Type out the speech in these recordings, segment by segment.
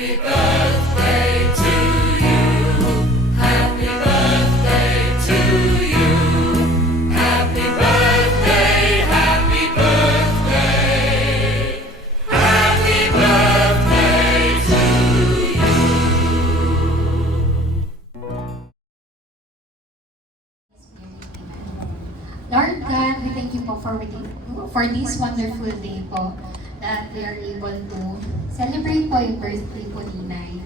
Happy birthday to you. Happy birthday to you. Happy birthday, happy birthday. Happy birthday to you. Lord God, we thank you po for this wonderful day po that we are able to celebrate po yung birthday po ni Nay.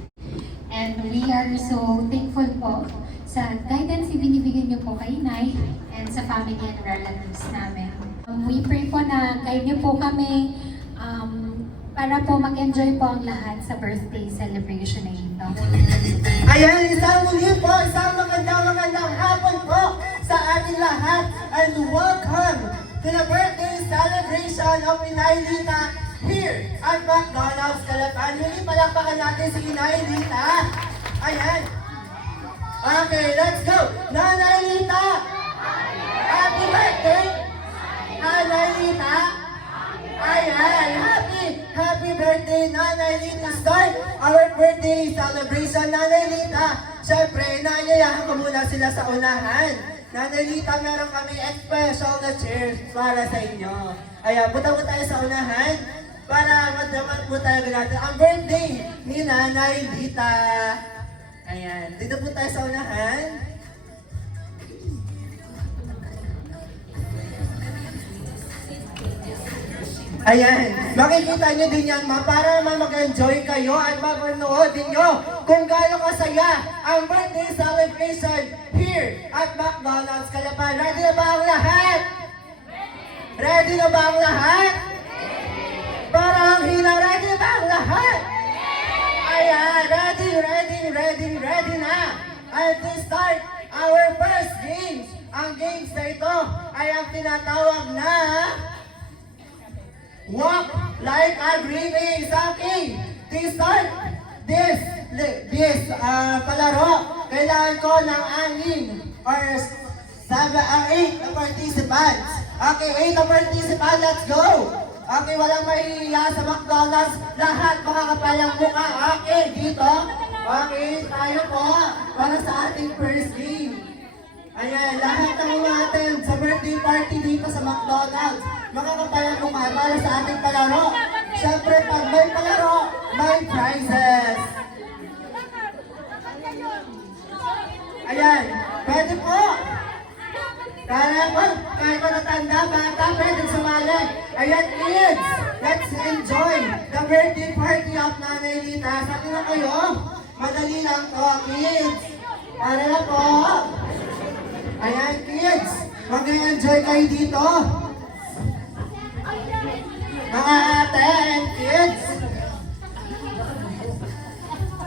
And we are so thankful po sa guidance na binibigyan niyo po kay Nay and sa family and relatives namin. We pray po na guide niyo po kami para po mag-enjoy po ang lahat sa birthday celebration na ito. Ayan, isang muli po, isang magandang hapon po sa ating lahat and welcome to the birthday celebration of Inay Lita here at McDonald's Calapan. Muli palakpakan natin si Inay Lita. Ayan. Okay, let's go. Nanay Lita! Happy birthday! Nanay Lita! Ayan, happy birthday, Nanay Lita. Start our birthday celebration, Nanay Lita. Siyempre, nayayahan ko muna sila sa unahan. Nanay Lita, meron kami special na chairs para sa inyo. Ayan, punta po tayo sa unahan para magdaman po tayo natin ang birthday ni Nanay Lita. Ayan, dito po tayo sa unahan. Ayan, makikita nyo din yan para mag-enjoy kayo at mapanood din nyo kung gaano kasaya ang birthday celebration here at McDonald's Calapan. Ready na ba ang lahat? Ready na ba ang lahat? Parang hina, ready na ba ang lahat? Ayan, ready na. And to start our first games. Ang games na ito ay ang tinatawag na Walk like a dreaming. Okay, to start this palaro, kailangan ko ng 6 or 8 na participants. Okay, 8 na participants, let's go. Okay, walang mahihiya sa McDonald's. Lahat makakapalang mukha. Okay, dito. Okay, tayo po para sa ating first game. Ayan, lahat ng umaten sa birthday party dito sa McDonald's. Makakapalang mukha para sa ating palaro. Siyempre, pag may palaro, may prizes. Ayan, pwede po. Kaya po, kahit matanda, bata, pwede sumali. Ayan, kids, let's enjoy the birthday party of Nanay Lita. Sabi na kayo, madali lang to, kids. Para na po. Ayan, kids, mag-enjoy kayo dito. Mga ate and kids.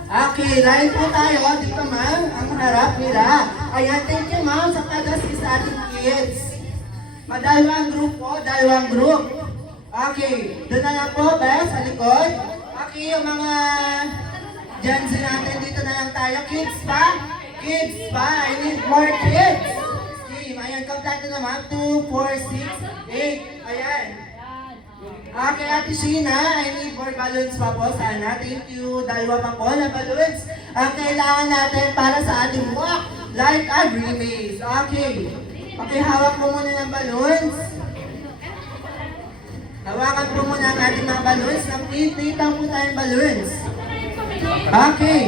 Okay, line po tayo. Dito, ma'am, ang harap nila. Ayan, thank you, ma'am, sa pag-assist sa ating kids. Dalawang group po, dalawang group. Okay, doon na lang po, best, sa likod. Okay, yung mga dyan natin, dito na lang tayo. Kids pa? Kids pa? I need more kids. Team, ayan, kompleto na, ma'am. 2, 4, 6, 8. Ayan. Okay, Ate Sheena, I need more balloons pa po sana. Thank you. Dalawa pa po na balloons ang kailangan natin para sa ating walk like a dream maze. Okay. Okay, hawak po muna ng balloons. Hawakan po muna ang ating mga balloons. Nag-plate po tayong balloons. Okay.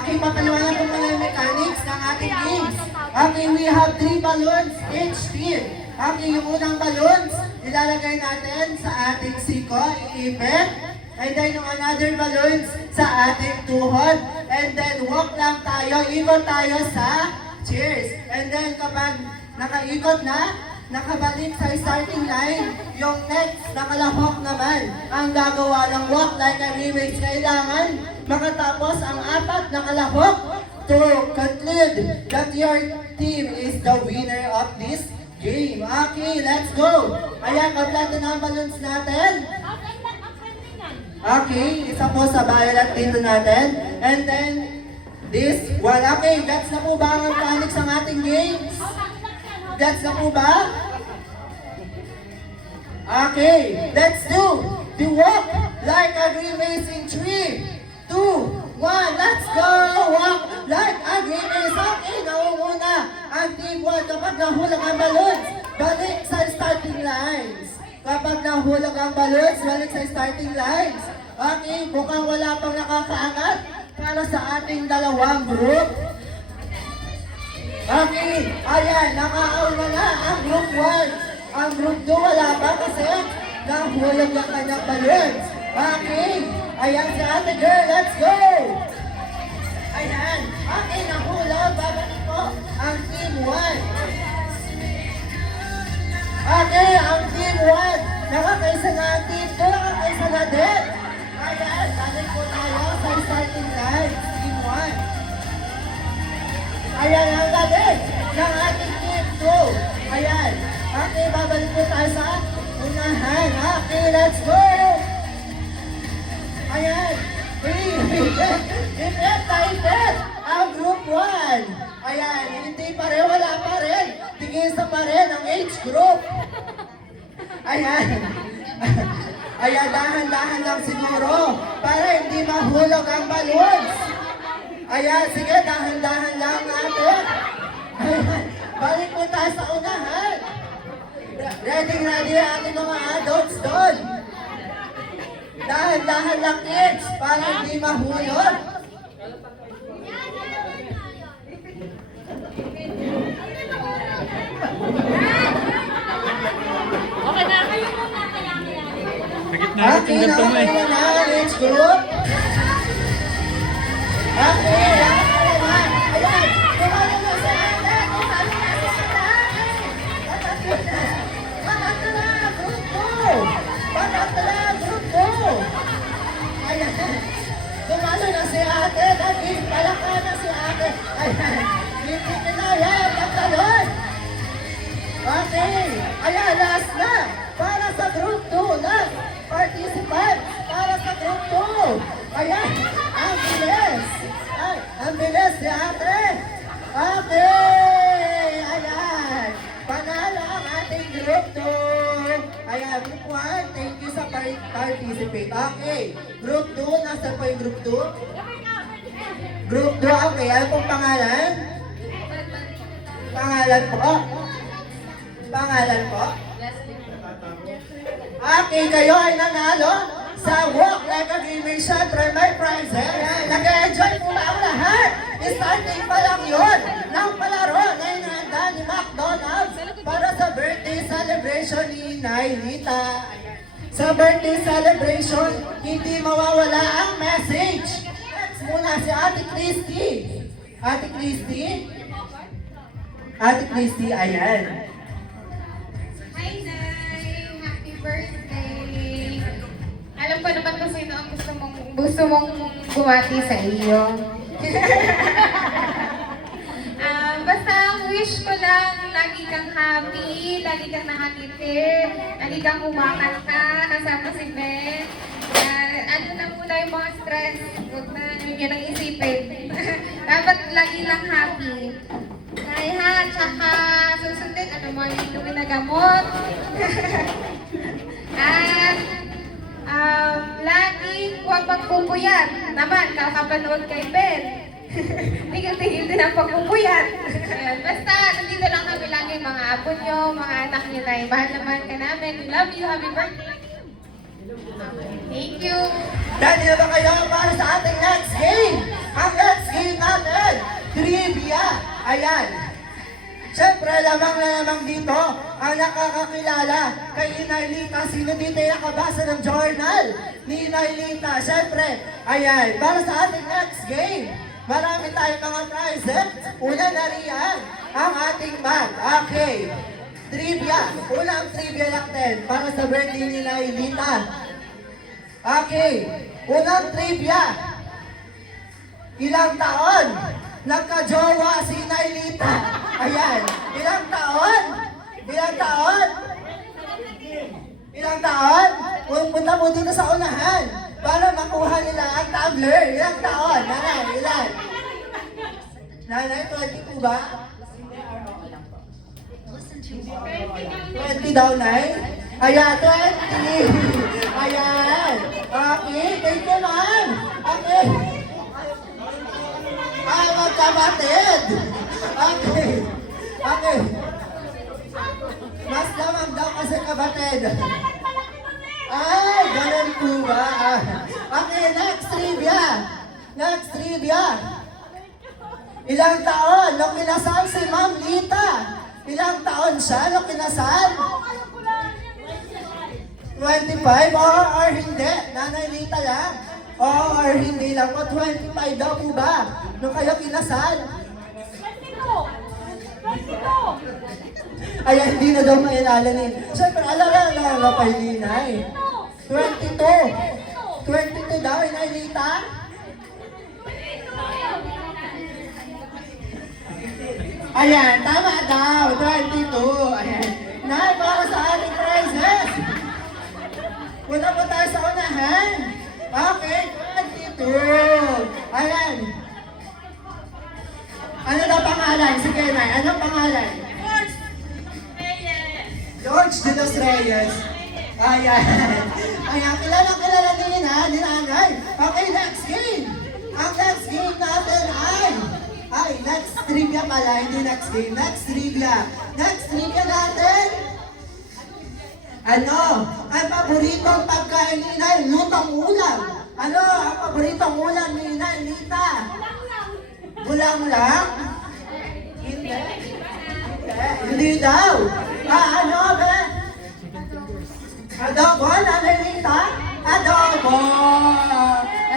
Okay, papaliwanag po muna yung mechanics ng ating games. Okay, we have 3 balloons each team. Okay, yung unang balloons, ilalagay natin sa ating siko, iipit. And then yung another balloons sa ating tuhod. And then walk lang tayo, ikot tayo sa chairs. And then kapag nakaikot na, nakabalik sa starting line, yung next nakalahok naman ang gagawa ng walk like a remix. Kailangan makatapos ang 4 nakalahok to conclude that your team is the winner of this game. Okay, let's go. Ayan, kompleto na ang balloons natin. Okay, isa po sa violet dito natin. And then, this one. Okay, gets na po ba ang mechanics ng ating games? Gets na po ba? Okay, let's do the walk like a dream race in 3, 2, nahulog ang balloons, balik sa starting lines. Kapag nahulog ang balloons, balik sa starting lines. Okay, mukhang wala pang nakakaangat para sa ating dalawang group. Okay, ayan, nakaauna na ang group 1. Ang group 2 wala pa kasi nahulog ang kanyang balloons. Okay, ayan si ate girl, let's go! Ayan, okay, nahulog, babalik po ang team 1. Okay, ang team 1, nakakaisa na ang team 2, nakakaisa na din. Ayan, balik po tayo sa starting line, team 1. Ayan ang galing ng ating team 2. Ayan. Okay, babalik po tayo sa unahan. Okay, let's go! Ayan. Ipet na ipet ang group 1. Ayan, hindi pa rin, wala pa rin. Tigisa pa rin ang age group. Ayan. Ayan, dahan-dahan lang siguro para hindi mahulog ang balloons. Ayan, sige, dahan-dahan lang natin. Ayan, balik po tayo sa unahan. Ready ang ating mga adults doon. Dahan-dahan lang kids, para hindi mahulog. Okay, nakakaya na, age group. Okay, nakakaya na. Ayan, kumalo na sa atin. Kumalo na sa atin. Pangatla, group 2. Pangatla, group 2. Ayan, kumalo na si ate. Naging palaka na si ate. Ayan, hindi kinaya, pagtalon. Okay, ayan, last na. Para sa group 2, last participants para sa group 2. Ayan, ang bilis. Ay, ang bilis si ate. Okay, ayan. Panalo ang ating group 2. Ayan, group 1, thank you sa participate. Okay, group 2, nasa po yung group 2? Group 2, okay. Ano pong pangalan? Pangalan po? Pangalan po? Okay, kayo ay nanalo sa Walk Like a Gamer. Siyempre, may prizes. Nag-enjoy po ba ang lahat? Starting pa lang yun ng palaro na inahanda ni McDonald's para sa birthday celebration ni Nailita. Sa birthday celebration, hindi mawawala ang message. Next muna si Ate Christy. Ate Christy? Ate Christy, ayan. Hi, Nay! Happy birthday! Alam ko naman kung sino ang gusto mong bumati sa iyo. Basta ang wish ko lang, lagi kang happy, lagi kang nakangiti, lagi kang umakanta, kasama si Ben. Ano na muna yung mga stress, huwag na yun ang isipin. Dapat lagi lang happy. Ay ha, tsaka susundin, ano mo yung inumin na gamot. At lagi huwag magpupuyat. Naman, kakapanood kay Ben. Tigil-tigil din ang pagpupuyat. Ayan, basta, nandito lang kami lagi mga apo nyo, mga anak nyo na mahal naman ka namin. We love you, happy birthday. Thank you. Ready na ba kayo para sa ating next game? Ang next game natin, trivia. Ayan. Siyempre, lamang na lamang dito ang nakakakilala kay Inailita. Sino dito yung nakabasa ng journal ni Inailita? Siyempre, ayan. Para sa ating next game, marami tayong mga prizes. Una na riyan ang ating bag. Okay. Trivia. Unang trivia natin para sa birthday ni Inailita. Okay. Unang trivia. Ilang taon nagka-jowa si Inailita? Ayan. Ilang taon? Ilang taon? Ilang taon? Punta mo dito sa unahan para makuha nila ang tumbler. Ilang taon? Nanay, ilan? Nanay, 20 po ba? 20 daw, Nay? Ayan, 20! Ayan! Okay, thank you, ma'am! Okay! Magkabatid! Okay! Okay! kasi kapatid. Ay, ganun po ba? Okay, next trivia. Next trivia. Ilang taon nung kinasal si Ma'am Lita? Ilang taon siya nung kinasal? 25 or hindi? Nanay Lita lang? Oo or hindi lang po? 25 daw po ba? Nung kayo kinasal? 22! Ay, hindi na daw mailalanin. Siyempre, alala pa yung Ninay. 22. 22 daw, Inay Lita? Ayan, tama daw. 22. Ayan. Nay, para sa ating prizes. Punta po tayo sa unahan. Okay, 22. Ayan. Ano daw pangalan? Sige, Nay. Anong pangalan? George de los Reyes. Ayan. Ayan, kilala ni Nanay. Okay, next game. Ang next game natin ay, next trivia pala, hindi next game. Next trivia. Next trivia natin. Ano? Ang paboritong pagkain ni Inay, lutong ulam. Ano ang paboritong ulam ni Inay, Lita? Bulang lang? Hindi. Hindi daw. Ano ba? Adobo, Nanay Lita? Adobo!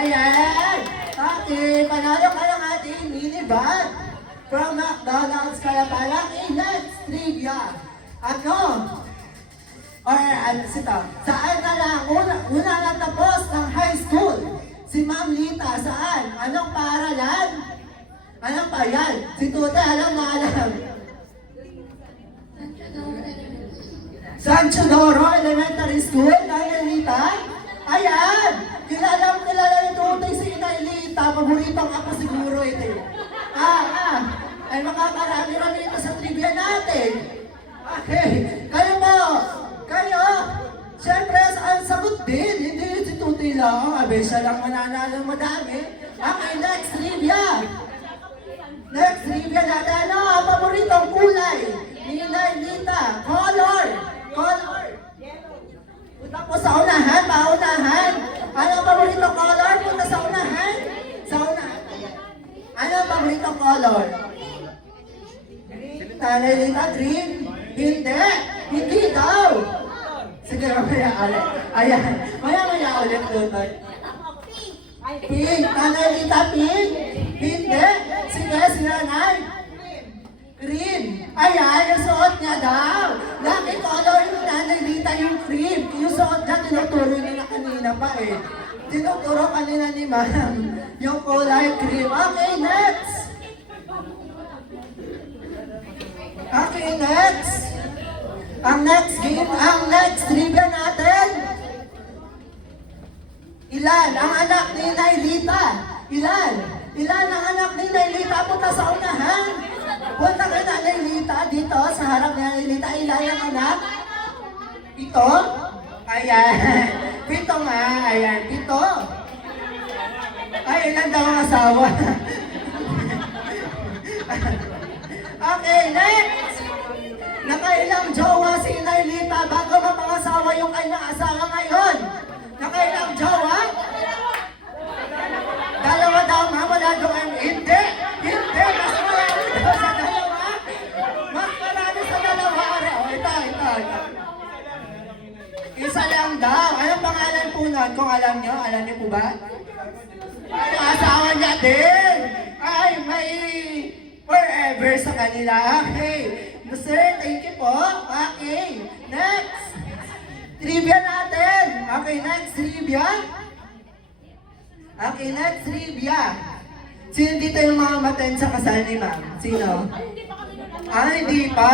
Ayan! Okay, panalo ka ng ating mini bag from McDonald's. Kaya parang next trivia. Ano? Or ano sito? Saan na lang? Una natapos ng high school. Si Ma'am Lita, saan? Anong paaralan? Anong pa yan? Si Tute, alam na alam. San Chodoro Elementary School, Nanay Lita? Ayan! Kilala yung Tute si Inay Lita. Paboritong ako siguro ito. Ay makakarami-rami ito sa trivia natin. Okay, kayo po! Kayo! Siyempre, ang sagot din, hindi si Tute lang. Abe, siya lang mananalo madami. Okay, next trivia. Next trivia natin, ano ang paboritong kulay ni Inay Lita? Color! Color! Punta po sa unahan, paunahan. Ano ang paboritong color? Punta sa unahan. Sa unahan. Ano ang paboritong color? Nanay Lita, green? Hindi! Hindi daw! Sige, mamaya ulit. Ayan. Maya ulit, Tutoy. Pink. Nanay Lita, pink? Hindi. Sige, si Nanay. Green. Ayan, yung suot niya daw. Lucky color ni Nanay Lita yung cream. Yung suot niya, tinuturo niya na kanina pa eh. Tinuturo kanina ni Ma'am yung kulay cream. Okay, next. Okay, next. Ang next trivia natin. Ilan ang anak ni Inay Lita? Ilan? Ilan ang anak ni Inay Lita? Punta sa unahan. Punta kay Nanay Lita dito sa harap ni Nanay Lita. Ilan ang anak? Pito? Ayan. Pito nga. Ayan. Pito. Ay, ilan daw ang asawa? Okay, next. Nakailang jowa si Inay Lita bago mapangasawa yung kanyang asawa ngayon? Nakailang jowa? Dalawa daw, ma? Wala doon. Hindi! Hindi! Mas marami daw sa dalawa. Mas marami sa dalawa. Oh, ito. Isa lang daw. Anong pangalan po nun? Kung alam nyo po ba? Ay, asawa niya din! Ay, may forever sa kanila. Okay. Sir, thank you po. Okay. Next. Trivia natin. Okay, next trivia. Okay, next trivia. Sino dito yung mga maten sa kasal ni Ma'am? Sino? Hindi pa.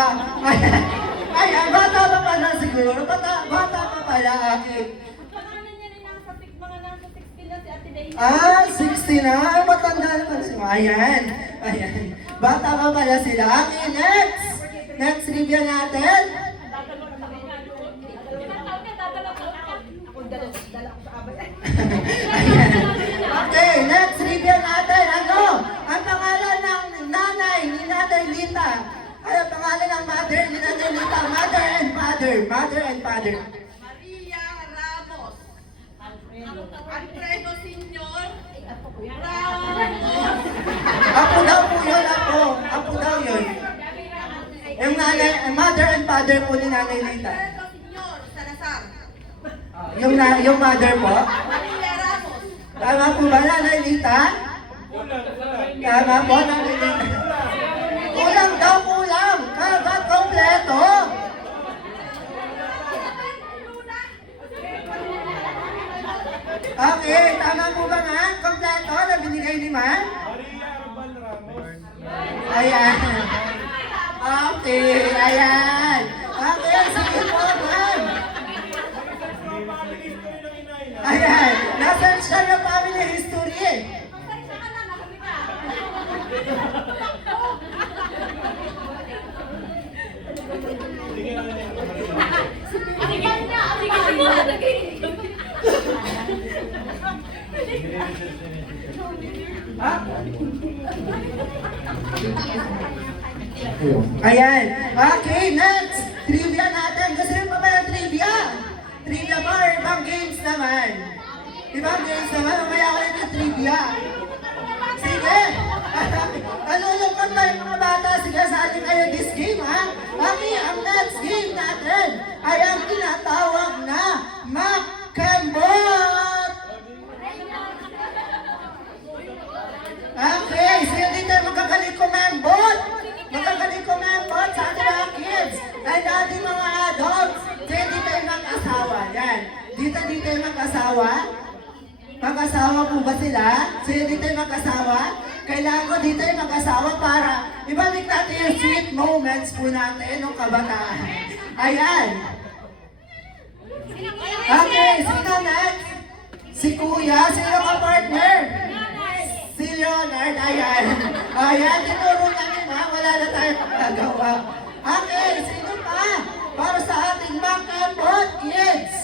Ay, bata pa pala siguro. Bata pa pala. Okay. Mga nasa 16 na si Ate Day. 60 na. Ay, matanda naman si Ma'am. Ayan. Bata pa pala sila. Okay, next. Next trivia natin. Ayan. Okay, next trivia natin. Ano? Ang pangalan ng nanay ni Nanay Lita Ano pangalan ng mother ni Nanay Lita? Mother and father. Mother and father. Maria Ramos. Alfredo Senior. Ramos. Apo daw po yun, apo. Apo daw yun. Yung nanay, mother and father po ni Nanay Lita. Alfredo Senior. Salazar. Yung mother po. Maria Ramos. Tama po ba, Nanay Lita? Tama po, Nanay Lita. Kulang daw, kulang. Kagat kompleto. Okay, tama po ba nga? Kompleto na binigay ni Ma? Ayan. Okay, ayan. Okay, sige po, ma'am. Ayan, nasa siya ng family history. Ayan. Okay, next. Trivia natin. Gusto rin pa ba ng trivia? Trivia ba or ibang games naman? Ibang games naman. Mamaya ko rin yung trivia. Sige. Nalulungkot tayo mga bata. Sige, sali kayo this game, ha? Okay, ang next game natin ay ang tinatawag na Makembot. Okay, sino dito magkagaling kumembot? Magkagaling kumembot sa ating mga kids and ating mga adults. Sino dito yung mag-asawa? Yan. Dito yung mag-asawa? Mag-asawa po ba sila? Sino dito yung mag-asawa? Kailangan ko dito yung mag-asawa para ibalik natin yung sweet moments po natin nung kabataan. Ayan. Okay, sino next? Si Kuya, sino ka partner? Si Leonard, ayan. Ayan, tinuro namin ha, wala na tayong magagawa. Okay, sino pa? Para sa ating Makembot kids.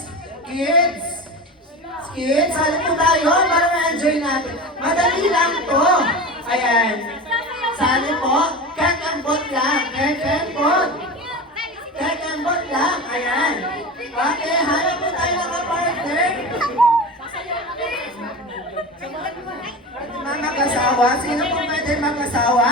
Kids, ano po tayo? Para ma-enjoy natin. Madali lang to. Ayan. Sali po, kakambot lang. Kakambot lang. Ayan. Okay, hanap po tayo ng partner. Mga mag-asawa? Sino po pwede mag-asawa?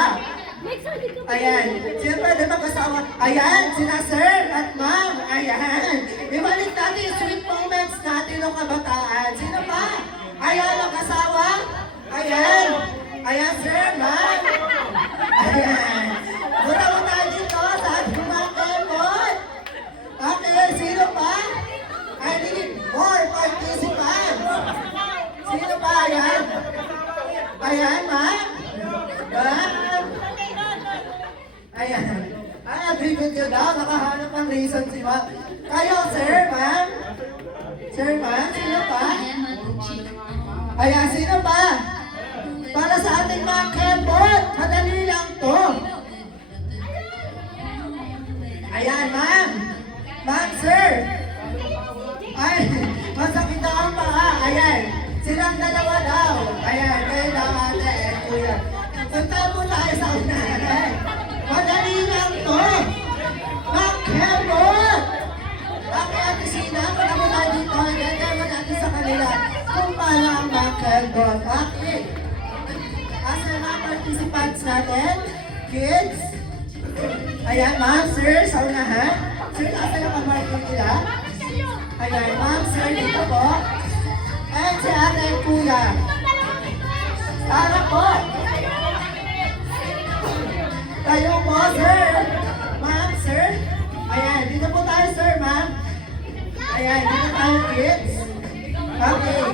Ayan. Sino pwede mag-asawa? Ayan, sina sir at ma'am. Ayan. Ibalik natin yung sweet moments natin ng kabataan. Sino pa? Ayan, mag-asawa? Ayan. Ayan, sir, ma'am. Ayan. Punta mo tayo dito sa ating mga kembot. Okay, sino pa? I need more participants. Sino pa? Ayan. Ayan, ma'am. Ma'am. Ayan. Ay, agree with you daw. Nakahanap ng reason si ma'am. Kayo, sir, ma'am. Sir, ma'am. Sino pa? Ayan, sino pa? Para sa ating mga kembot. Madali lang to. Ayan, ma'am. Ma'am, sir. Ay, masakit na ang paa. Ayan. Silang dalawa daw. Ayan, kayo daw ate and kuya. Punta mo tayo sa unahan. Madali lang to. Makembot! Okay, Ate Sina, punta mo tayo dito. Ganda mo natin sa kanila kung paano ang makembot. Okay. Asa na mga participants natin? Kids? Ayan, ma'am, sir, sa unahan. Sir, asa na pag-marking nila? Ayan, ma'am, sir, dito po. And si ate and kuya. Tara po. Tayo po, sir. Ma'am, sir. Ayan, dito po tayo, sir, ma'am. Ayan, dito tayo, kids. Okay.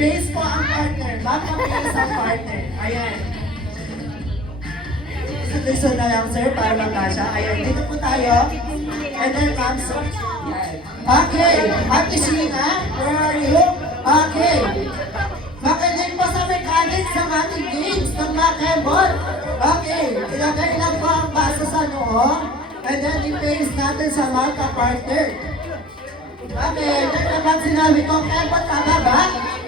Face po ang partner. Baka face ang partner. Ayan. Listen na lang, sir, para magkasya. Ayan, dito po tayo. And then, ma'am, sir. Okay. Ate Sheena, where are you? Okay. Makinig po sa mechanics ng ating games ng Makembot. Okay. Ilagay lang po ang basa sa noo. And then, i-paste natin sa mga partner. Okay. Then naman sinabi ko, kembot sa baba.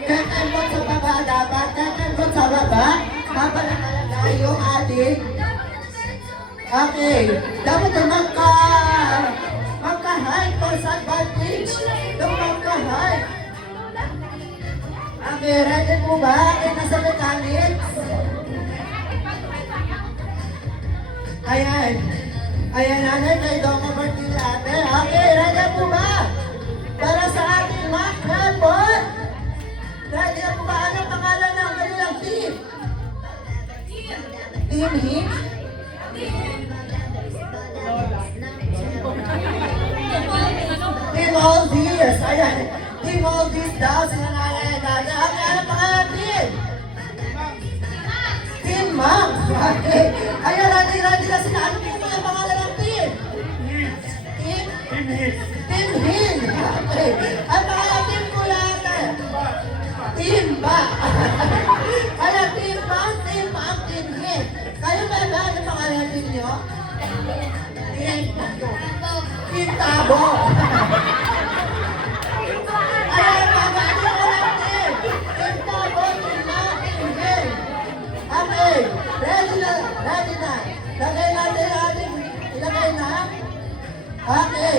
Kembot sa baba dapat. Kembot sa baba. Papalakalagay yung ating Okay. Dapat yung magka-height for sa advantage. Yung magka-height. Okay, ready po ba? Okay, nasa mechanics. Ayan. Ayan, nanay, kayo daw kabartil ate. Okay, ready po ba? Para sa ating mock report. Ready na po ba? Anong pangalan ng kanilang team? Team Hit? Team Oldies. Ayan. Team Oldies daw. Sila nanay natin. Okay, anong pangalan team? Team Mom. Okay. Ayan, ready na sila. Ano po ang pangalan ng team? Team? Team Hill. Okay. Ang pangalan team ko natin? Team Ba. Ayan, Team Mom, Team Mom, Team Hill. Kayo ba ba? Ano pangalan ng team nyo? Team Tabo. Ayan, ano ang team? Team Tabo, Team Mom, Team Hill. Okay, ready na. Lagay natin ating, ilagay na. Okay,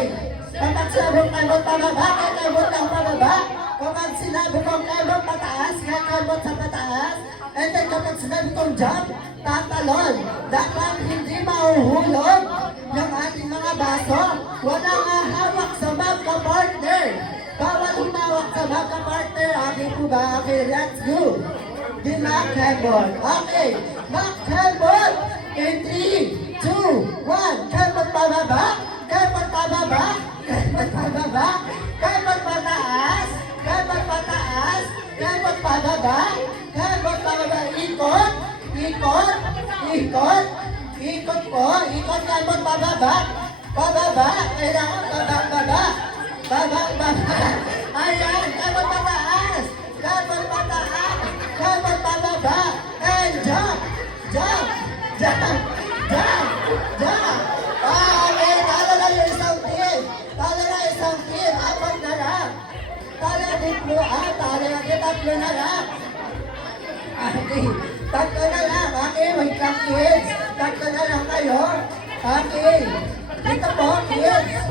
kapag sinabi kaibot pababa, kaibot ng pababa. Kapag sinabi kong kaibot pataas, kaibot sa pataas. And then kapag sinabi kong jump, tatalon. Dapat hindi mahuhulog yung ating mga baso. Walang hawak sa magka-partner. Bawal humawak sa magka-partner. Okay po ba? Okay, let's go. Di Mac-Kebot. Okay, Mac-Kebot. In 3, 2, 1. Kebot pababa. Kebot pababa. Kebot pababa. Kebot pataas. Kebot pataas. Kebot pababa. Kebot pababa. Ikot. Ikot. Ikot. Ikot po. Ikot kebot pababa. Pababa. Kailangan baba. Baba. Ayan. Kebot pataas. Kebot pataas. Kebot pababa. And jump. Jump. Jump. Jump. Jump. Okay. Talo na yung isang team. Apat na lang. Talo din po. Talo na din. Tatlo na lang. Okay. Tatlo na lang. Okay. Wait lang, kids. Tatlo na lang kayo. Okay. Dito po, kids.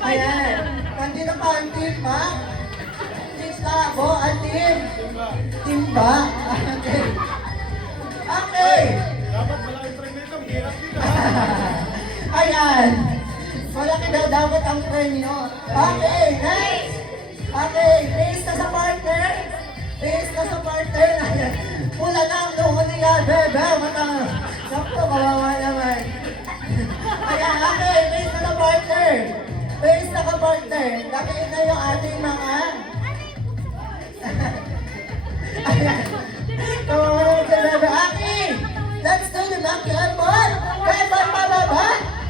Ayan. Nandito pa ang team, ma. Team Tabo, ang team. Team Ba. Okay. Okay. Dapat malaking train dito, hirap dito. Ayan. Malaki daw dapat ang premyo. Okay, next. Okay, face ka sa partner. Face ka sa partner. Ayan. Pula na ang luho niya, bebe. Sakto, kawawa naman. Ayan, okay, face ka sa partner. Face ka sa partner. Lakiin na yung ating mga... Ayan. Kawawa naman si bebe. Okay, let's do the Mac-Kebot. Kebot pababa.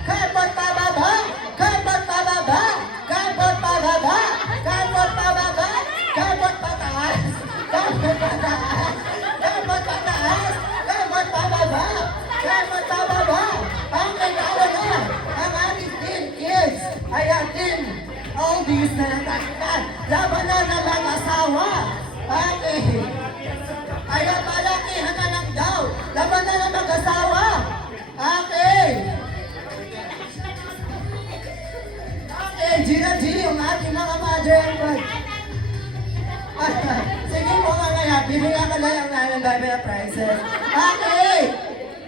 Kebot pababa. Kebot pababa. Kebot pababa. Kebot pababa. Kebot pataas. Kebot pataas. Kebot pataas. Kebot pababa. Kebot pababa. Ang kagalo na. Ang ating team kids. Ayan, team. All these na natasikan. Labanan na mag-asawa. Okay. Ayan, malakihan na lang daw. Labanan na mag-asawa. Okay. Okay, Gina G, yung ating mga mother and father. Sige po mamaya, bibigyan ka na lang namin na prizes. Okay.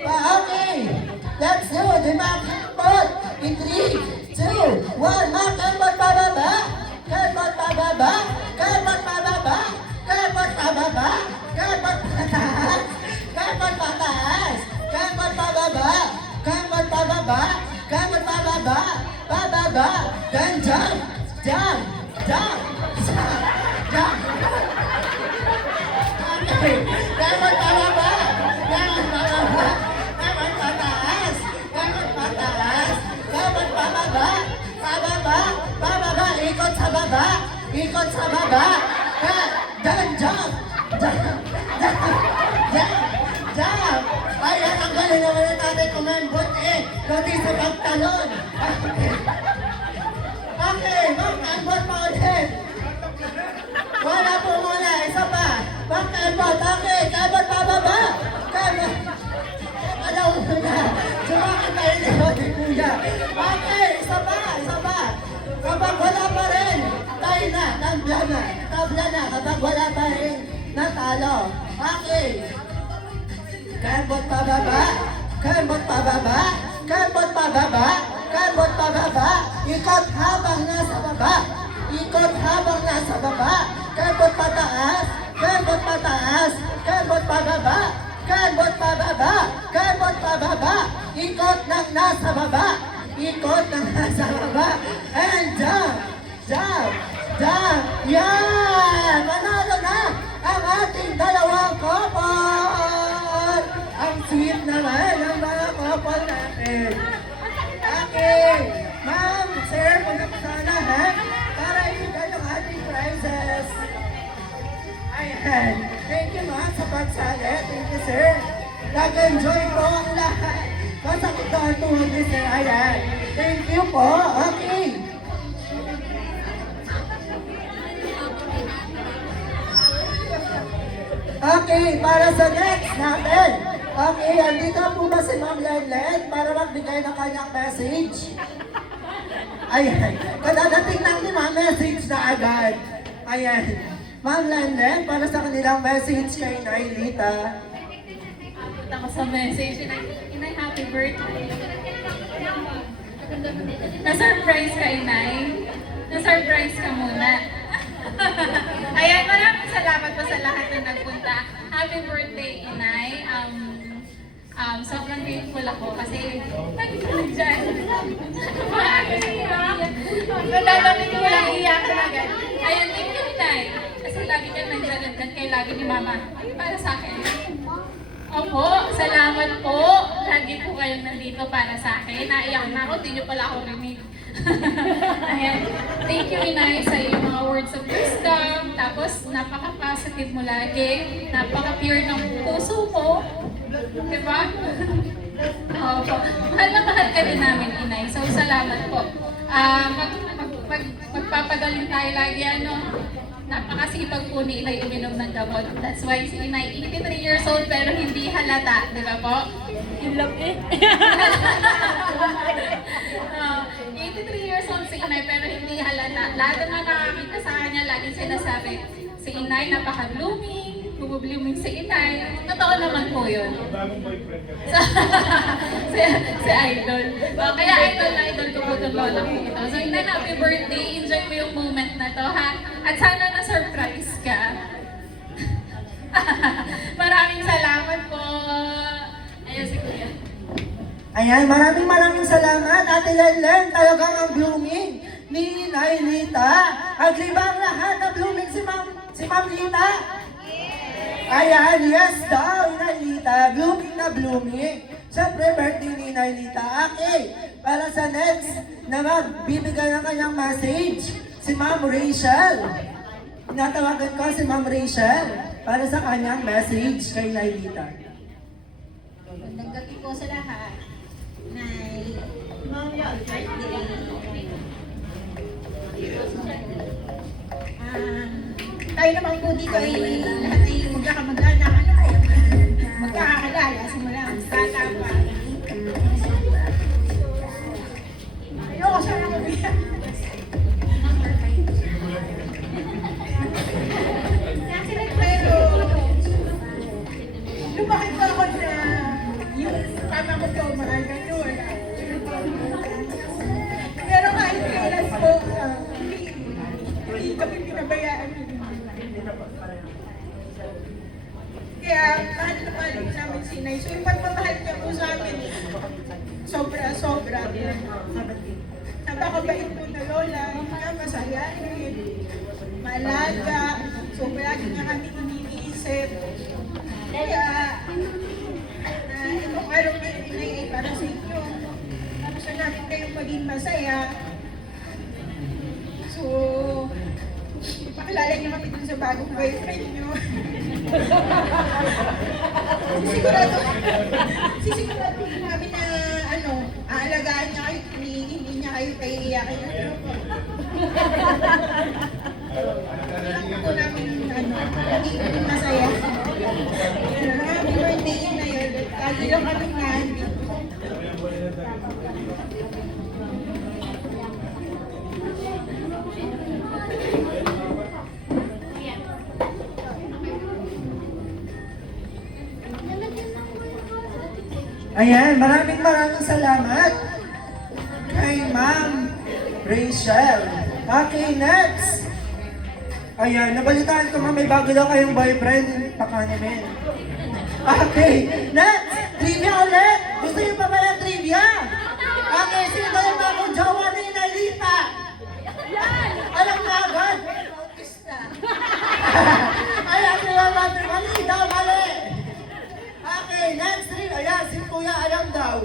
Okay. Let's do the Mac-Kebot. In 3, 2, 1. Mac-Kebot pababa. Kebot pababa. Kebot pababa. Kebot pababa. Kebot pataas. Kebot pataas. Kebot pababa. Kebot pababa. Kebot pababa. Pababa. Then jump. Jump. Jump. Jump. Jump. Okay. Kebot pababa. Kebot pababa. Kebot pataas. Kebot pataas. Kebot pababa. Pababa. Pababa. Ikot sa baba. Ikot sa baba. Then jump. Jump. Jump. Jump. Jump. Ayan, ang galing naman na natin kumembot pati sa pagtalon. Okay, mag-kebot pa ulit. Wala po muna, isa pa. Mag-kebot, okay, kebot pababa. Kebot. Alaw na. Sumakit tayo ni Kuya. Okay, isa pa. Kapag wala pa rin, tayo na, tabla na. Kapag wala pa rin, natalo. Okay. Kembot pababa. Ikot habang nasa baba. Kembot pataas. Kembot pababa. Ikot ng nasa baba. And jump. Yan! Manalo na ang ating dalawang couple. Ang sweet naman ng mga couple natin. Okay. Ma'am, sir, punta po sana ha? Para ibigay yung ating prizes. Ayan. Thank you ma'am sa pagsali. Thank you sir. Nag-enjoy po ang lahat. Masakit na ang tuhod ni sir. Ayan. Thank you po. Okay. Okay, para sa next natin. Okay, andito po ba si Ma'am Lenlen para magbigay ng kanyang message? Ayan, kadadating lang ni Ma'am message na agad. Ayan, Ma'am Lenlen para sa kanilang message kay Nailita. Punta ko sa message. Inay, happy birthday. Na-surprise ka, Inay. Na-surprise ka muna. Ayan, maraming salamat po sa lahat na nagpunta. Happy birthday, Inay. Sobrang grateful ako kasi lagi ka nandyan. Nadadami ko lang iyakan agad. Ayun, thank you, Inay. Kasi lagi ka nandyan kay lagi ni Mama. Para sa akin. Opo, salamat po. Lagi po kayong nandito para sa akin. Naiyak na ako, di nyo pala ako rinig. Ayan. Thank you, Inay, sa iyong mga words of wisdom. Tapos, napaka-positive mo lagi. Napaka-pure ng puso mo. Diba? Opo. Mahal na mahal ka din namin, Inay. So, salamat po. Magpapagaling tayo lagi, napakasipag po ni Inay uminom ng gamot. That's why si Inay, 83 years old pero hindi halata, di ba po? In love eh. 83 years old si Inay pero hindi halata. Lahat na nakakita sa kanya, laging sinasabi, si Inay napaka-blooming, bumublooming si Inay. Totoo naman po yun. si Idol. Kaya idol ko po itong lola ko ito. So Inay, happy birthday. Enjoy mo yung moment na to, ha? At sana na-surprise ka. Maraming salamat po. Ayun si Kuya. Ayan, maraming salamat, Ate Lenlen. Talagang ang blooming ni Nailita. Agree ba ang lahat na blooming si Ma'am Lita? Ayan, yes daw, Nailita. Blooming na blooming. Siyempre, birthday ni Nailita. Okay, para sa next na magbibigay ng kanyang message, si Ma'am Rachel. Natawagan ko si Ma'am Rachel para sa kanyang message kay Nailita. Magandang gabi po sa lahat. Ma'am, birthday. Tayo naman po dito ay lahat ay magkakamag-anak. Magkakakalala simula ang bata pa. Ayoko sana mabiyak. Pero lumaki pa ako na yung tama ko to, mahal ka to. Pero kahit kailan po, hindi kami pinabayaan. Kaya mahal na mahal ko namin si Inay. So yung pagmamahal niya po sa amin, sobra. Napakabait po na lola, masayahin, maalaga. So palagi niya kami iniisip. Kaya, itong araw na Inay ay para sa inyo. Gusto namin kayong maging masaya. So, pakilala niyo kami dun sa bagong boyfriend niyo. Sisigurado namin na aalagaan niya kayo, hindi niya kayo paiiyakin. Kailangan po namin maging masaya. Happy birthday na yun. Lagi lang kami nandito. Ayan, maraming salamat kay Ma'am Rachel. Okay, next. Ayan, nabalitaan ko may bago daw kayong boyfriend, pakanimin. Okay, next. Trivia ulit. Gusto niyo pa ba ng trivia? Okay, sino yung bagong jowa ni Nailita? Alam na agad. Ayan, sila mali daw, mali. Okay, next trivia. Ayan, si Kuya alam daw.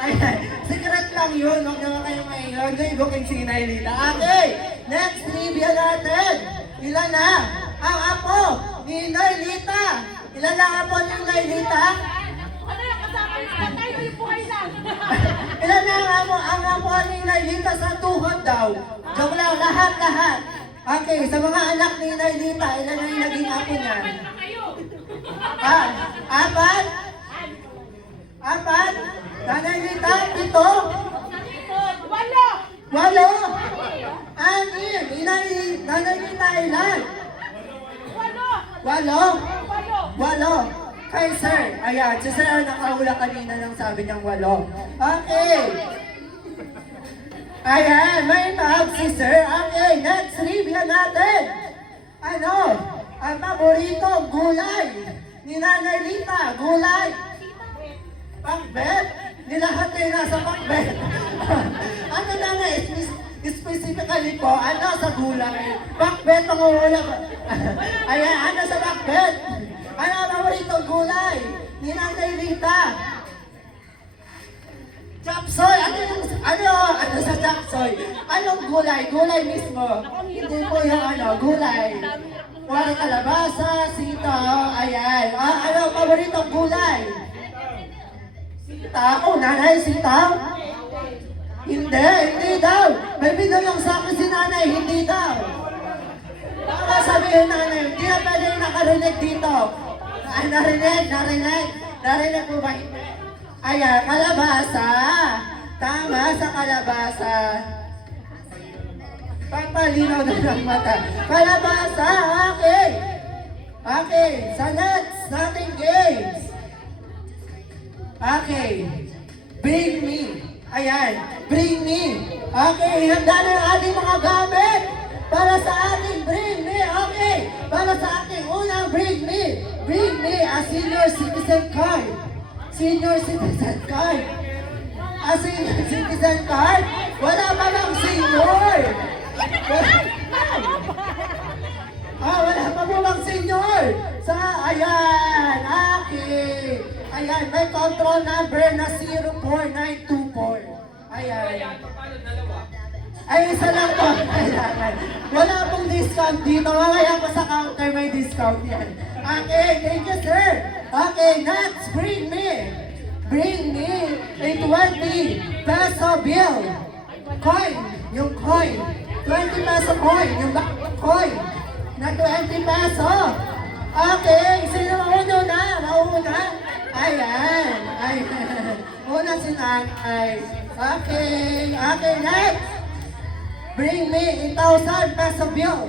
Ayan, secret lang yun. Huwag naman kayo maingay. Hindi, booking si Nailita. Okay, next trivia natin. Ilan na ang apo ni Nailita? Ilan na ang apo ni Nailita? Ilan na ang apo ni Nailita sa tuhod daw? Joke lang, lahat. Okay, sa mga anak ni Nailita, ilan na yung naging apo niya? Apat? Nanay Lita, 7? 8? 6? Nanay Lita, ilan? 8? Kay sir. Ayan, si sir ang nakahula kanina ng sabi niyang 8. Okay. Ayan, may tawag si sir. Okay, next trivia natin. Ano? Ang paboritong gulay ni Nanay Lita, gulay. Pakbet? Nilahat kayo nasa pakbet. Ano na nga, specifically po, ano sa gulay? Pakbet, pangungula. Ayan, ano sa pakbet? Ano ang paboritong gulay ni Nanay Lita? Chapsoy! Ano sa chapsoy? Anong gulay? Gulay mismo. Hindi po yung gulay. Wala kalabasa, sitaw, ayan. Ano ang paboritong gulay? Sitaw? Nanay, sitaw? Hindi daw. May binulong sa akin si nanay, hindi daw. Baka sabihin nanay, hindi na pwede yung nakarinig dito. Ay, narinig po ba? Ayan, kalabasa. Tama sa kalabasa. Pampalinaw na ng mata. Kalabasa, okay. Okay, sa next nating games. Okay, bring me. Ayan, bring me. Okay, handa na yung ating mga gamit para sa ating bring me. Okay, para sa ating unang bring me. Bring me a senior citizen card. Senior citizen card. A senior citizen card? Wala pa bang senior? Wala pa po bang senior? Ayan, okay. Ayan, may control number na 04924. Ayan. Ay, isa lang po. Kailangan. Wala pong discount dito. Mamaya pa sa counter may discount yan. Okay, thank you, sir. Okay, next, bring me a 20 peso bill. Coin, yung coin. 20 peso coin, yung coin. Na 20 peso. Okay, sino mauna? Ayan. Una si nanay. Okay, next. Bring me a 1,000 peso bill.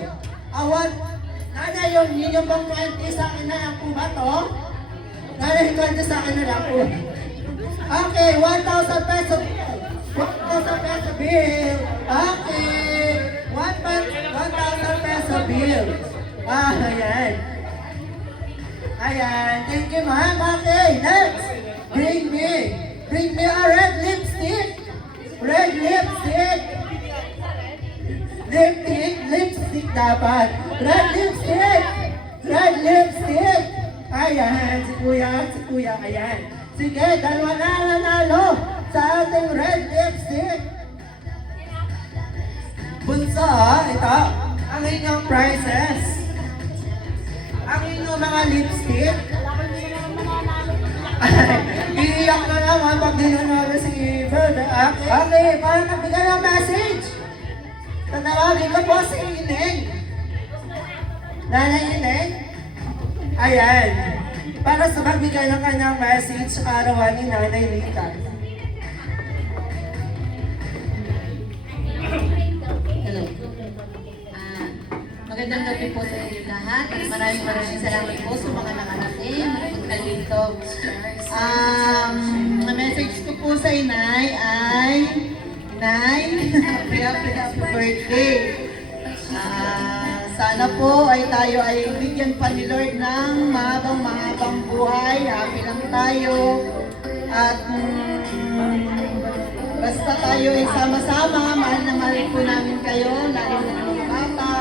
Nanay, yung bang 20 sa akin na lang po ba to? Nanay, 20 sa akin na lang po. Okay, 1,000 peso bill. 1,000 peso bill. Okay. 1,000 peso bill. Ayan. Thank you, ma'am. Okay, next. Bring me a red lipstick. Red lipstick. Lipstick dapat. Red lipstick. Ayan, si kuya, ayan. Sige, dalawa na nanalo sa ating red lipstick. Bunso, ito, ang inyong prizes. Ang inyong mga lipstick. Iiyak na naman pag di nanalo si Bird. Okay, para magbigay ng message. Tatawagin ko po si Ineng. Nanay Ineng. Ayan. Para sa magbigay ng kanyang message sa karawan ni Nanay Lita. Magandang gabi po sa inyo lahat at maraming salamat po sa mga nakarating na dito. Message ko po sa inay ay, Inay, happy birthday. Sana po ay tayo ay bigyan pa ni Lord ng mahabang buhay. Happy lang tayo. At basta tayo ay sama-sama, mahal na mahal po namin kayo, lalo na mga bata.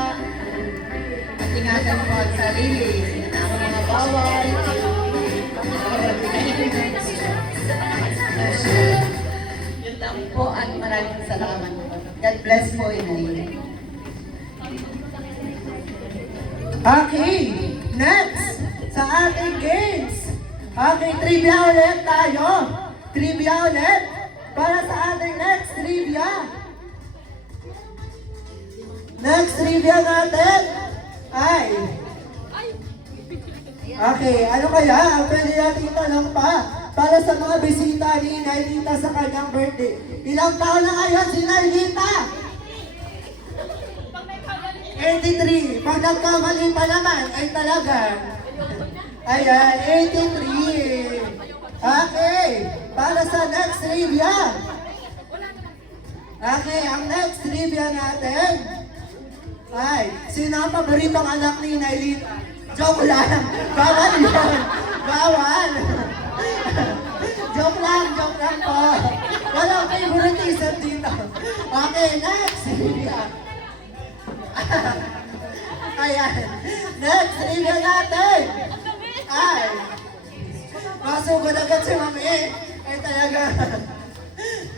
At ingatan po ang sarili, ang mga bawal. Yun lang po at maraming salamat po. God bless po, Inay. Okay, next sa ating games. Okay, trivia ulit tayo. Trivia ulit para sa ating next trivia. Next trivia natin ay... Okay, ano kaya ang pwede natin itanong pa para sa mga bisita ni Nailita sa kanyang birthday? Ilang taon na ngayon si Nailita? 83. Pag nagkamali pa naman, ay talaga. Ayan, 83. Okay, para sa next trivia. Okay, ang next trivia natin ay, sino ang paboritong anak ni Nailita? Joke lang. Bawal yun. Bawal. Joke lang po. Walang favoritism dito. Okay, next trivia. Ayan. Next trivia natin ay masugod agad si Mami. Ay talaga.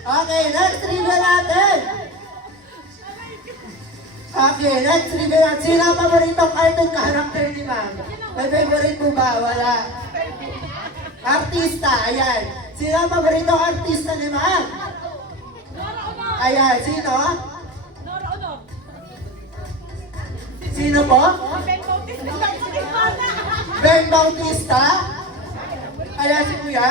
Okay, next trivia natin. Okay, next trivia natin. Sino ang paboritong cartoon character ni Ma'am? May favorite po ba? Wala. Artista, ayan. Sino ang paboritong artista ni Ma'am? Ayan, sino? Sino po? Ben Bautista? Ayan si Kuya?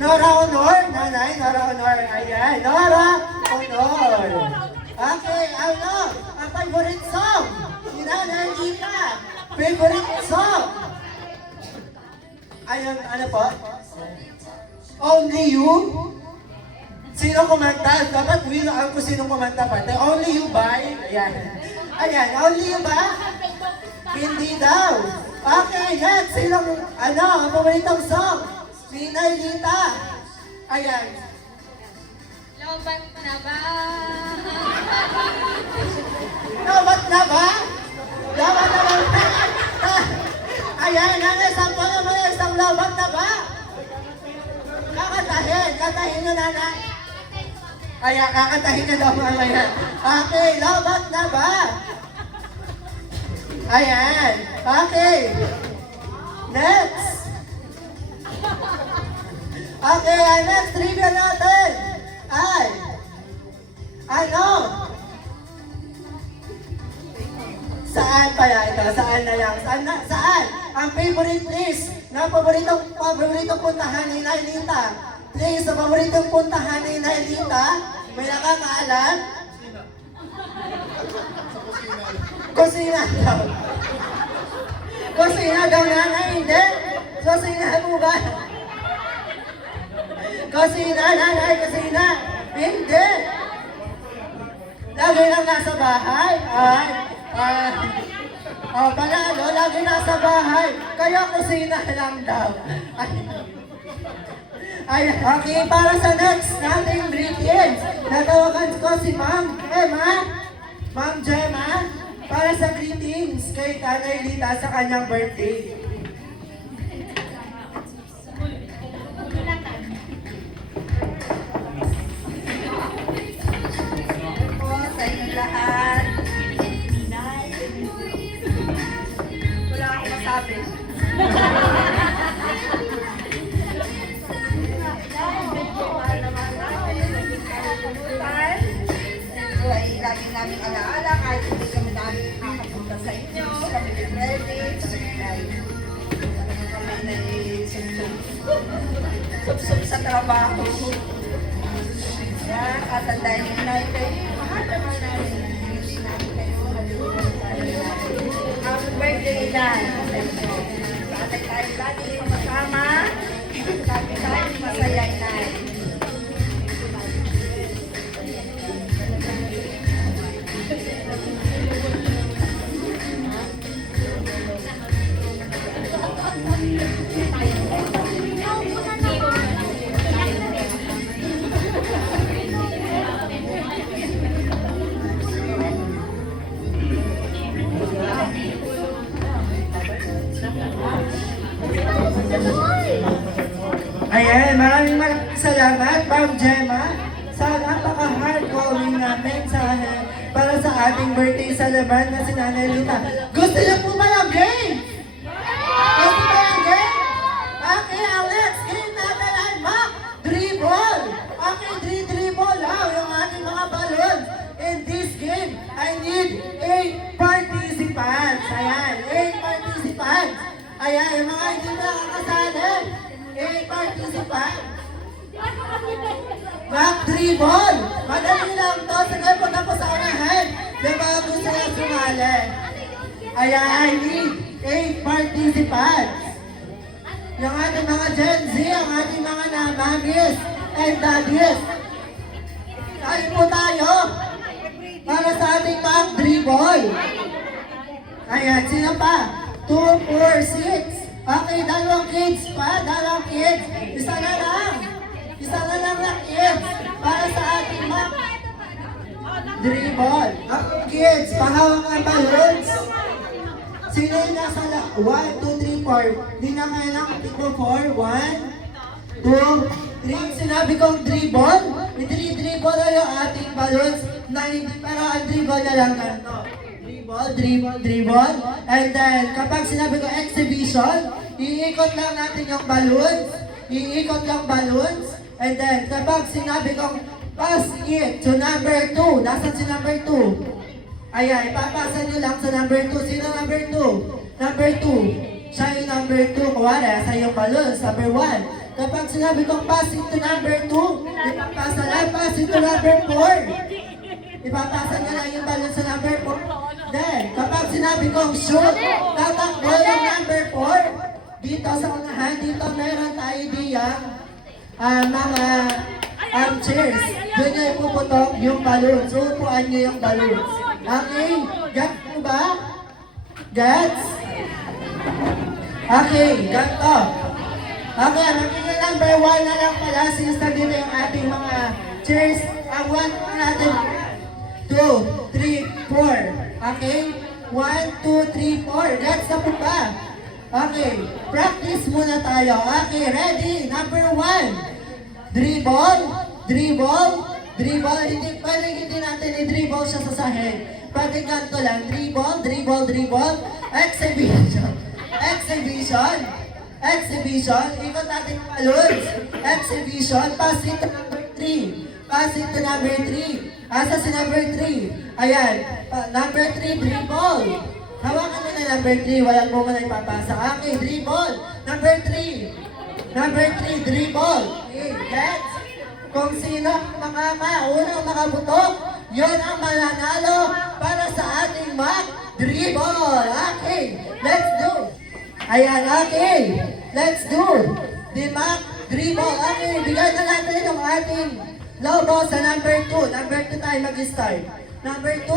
Nora Honor? Nanay, Nora Honor. Ayan, Nora Honor. Okay, ano? Ang favorite song? Si Nanay Ika. Favorite song? Ayun, ano po? Only You? Sino kumanta? Dapat wilaan ko sino kumanta pa. Only You ba? Ayan. Ayan, Only You ba? Hindi daw. Okay, next. Sino, ano, ang paboritong song? Si Nailita. Ayan. Lobat na ba? Lobat na ba? Lobat na ba? Ayan, ano, sample naman isang lobat na ba? Kakatahin. Katahin nyo, nanay. Ayan, kakatahin nyo daw mamaya. Okay, lobat na ba? Ayan. Okay. Next. Okay, ang next trivia natin ay ano? Saan kaya ito? Saan na lang? Saan? Ang favorite place na paboritong puntahan ni Nailita. Place na paboritong puntahan ni Nailita. May nakakaalam? Kusina daw. Kusina daw, nanay, hindi? Kusina mo ba? Kusina, nanay, kusina. Hindi. Lagi lang nasa bahay. Panalo, lagi nasa bahay. Kaya kusina lang daw. Ay, okay, para sa next nating greetings, natawagan ko si Ma'am Emma, Ma'am Gemma, para sa greetings kay Nanay Lita sa kanyang birthday. Po sa inyo lahat. Wala akong masabi. Ito ay lagi namin alaala kahit hindi kami namin nakakapunta sa inyo. Kami ni Freddy, kami na sup-sup sa trabaho. Yan, katandaan nyo na ito. Mahal naman namin. Wish namin kayo. Ayan. Lagi tayo lagi sama-sama. Lagi tayo masaya na. Ayan, maraming salamat, Ma'am Gemma, sa napaka-heartwarming na mensahe para sa ating birthday celebrant na si Nanay Lita. Gusto niyo po ba ng game? Gusto ba ng game? Okay, ang next game natin ay mock dribble. Okay, dribble yung ating mga balloons. In this game, I need 8 participants. Ayan, 8 participants. Ayan, yung mga hindi nakakasali. 8 participants. Mock dribble. Madali lang to. Sige, punta po sa unahan. Diba gusto niya sumali? Ayan, I need 8 participants. Yung ating mga Gen Z, ang ating mga namamis and daddies. Tayo po tayo para sa ating mock dribble. Ayan, sino pa? 2, 4, 6. Okay, dalawang kids pa, dalawang kids. Isa na lang. Isa na lang na kids para sa ating mock dribble. Okay, kids, pahawak ang balloons. Sino yung nasa 1, 2, 3, 4? Di na kailangan tipo 4. 1, 2, 3. Sinabi kong dribble. I-dribble na yung ating balloons. Pero ang dribble na lang ganito. Dribble. And then, kapag sinabi ko exhibition, iikot lang natin yung balloons. Iikot yung balloons. And then, kapag sinabi kong pass it to number 2, nasan si number 2? Ayan, ipapasa nyo lang sa number 2. Sino number 2? Number 2. Siya yung number 2. Kuwari, sa yung balloons, number 1. Kapag sinabi kong pass it to number 2, ipapasa lang, pass it to number 4. Ipapasa nyo lang yung balloons sa number 4. Then, kapag sinabi kong shoot, tatakbo yung number 4. Dito sa unahan, dito meron tayo diyang mga chairs. Doon nyo ipuputok yung balloons. Upuan nyo yung balloons. Okay? Gets mo ba? Gets? Okay, ganito. Okay, magiging number 1 na lang pala since nandito yung ating mga chairs. Ang 1 natin, 2, 3, 4. Okay? 1, 2, 3, 4. Gets na po ba? Okay, practice muna tayo. Okay, ready? Number 1. Dribble. Hindi pwede hindi natin i-dribble siya sa sahig. Pwede ganito lang. Dribble. Exhibition. Ikot natin yung balloons. Exhibition. Pass it to number 3. Pass it to number 3. Asa si number 3? Ayan. Number 3, dribble. Hawakan mo na number 3. Walang mo na ipapasa. Okay, dribble. Number 3, dribble. Okay, gets? Kung sino unang makabutok, yun ang mananalo para sa ating mock dribble. Okay, let's do. Ayan, okay. Let's do the mock dribble. Okay, bigyan na natin yung ating logo sa number 2. Number 2 tayo mag-start. Number 2.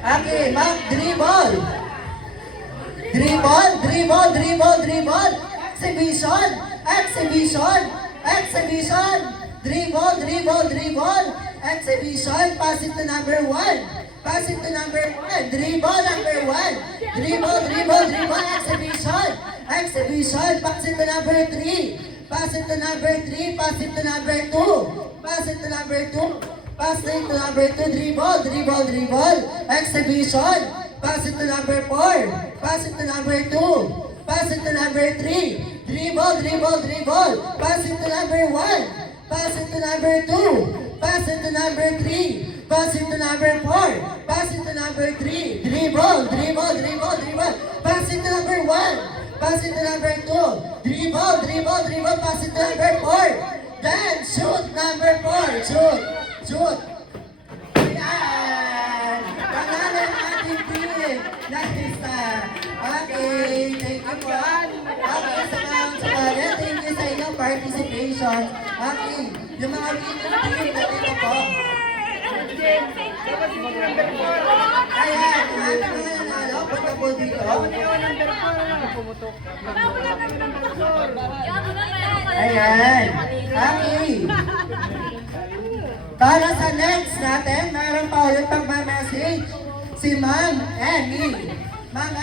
Okay, mock dribble. Dribble. Exhibition. Dribble. Exhibition. Pass it to number 1. Dribble number 1. Dribble. Exhibition. Pass it to number 3. Pass it to number 2. Pass it to number 2. Dribble. Exhibition. Pass it to number 4. Pass it to number 2. Pass it to number 3. Dribble. Pass it to number 1. Pass it to number 2. Pass it to number 3. Pass it to number 4. Pass it to number 3. Dribble. Pass it to number 1. Pass it to number 2. Dribble. Pass it to number 4. Then shoot number 4. Shoot. Ayan. Panalo ang Nagista. Okay, thank you po. Okay, sa mga sumalit, thank you sa inyong participation. Okay, yung mga winner na dito po. Ayan, ang ating mga nanalo, punta po dito. Ayan, okay. Para sa next natin, meron pa ulit pagmamessage si Ma'am Emmy. Ma'am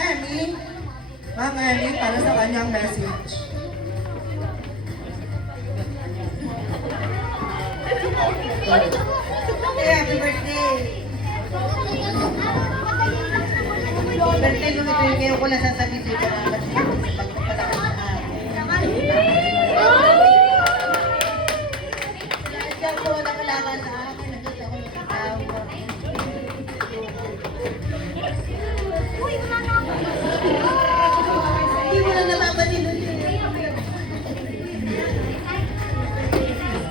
Emmy, para sa kanyang message. Happy birthday! Birthday mo ito, ngayon ko lang sasabihin sa ito. Diyan po nakalaban sa akin, nakita ko yung tao. Hindi mo lang napapansin doon.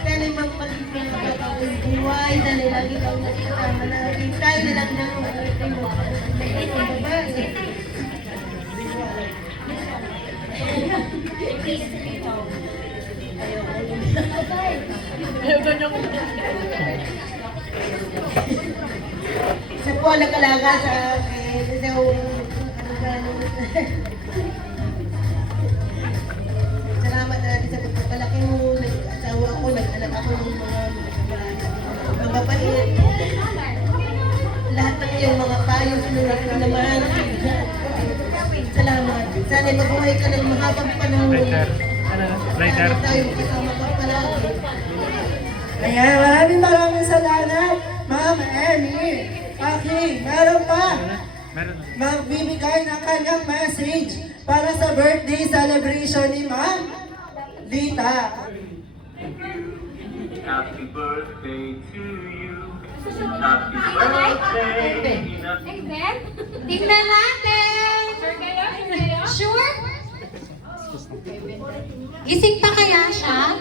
Kaya naman pag-ibig magkakawin buhay, dahil lang ikaw nakikasama natin. Tayo na lang ng babae. Isa po ang nag-alaga sa akin. Isa po, salamat natin sa pagpapalaki mo. Nag-asawa ako, nag-anak ako ng mga mababait. Lahat ng iyong mga payo, sinulat ko naman. Salamat. Sana mabuhay ka ng mahabang panahon. Sana tayo kasama ka palagi. Ayan, maraming salamat, Ma'am Emmy. Okay, meron pa. Magbibigay ng kanyang message para sa birthday celebration ni Ma'am Lita. Happy birthday to you. Happy birthday. Tingnan natin! Sure? Gising pa kaya siya?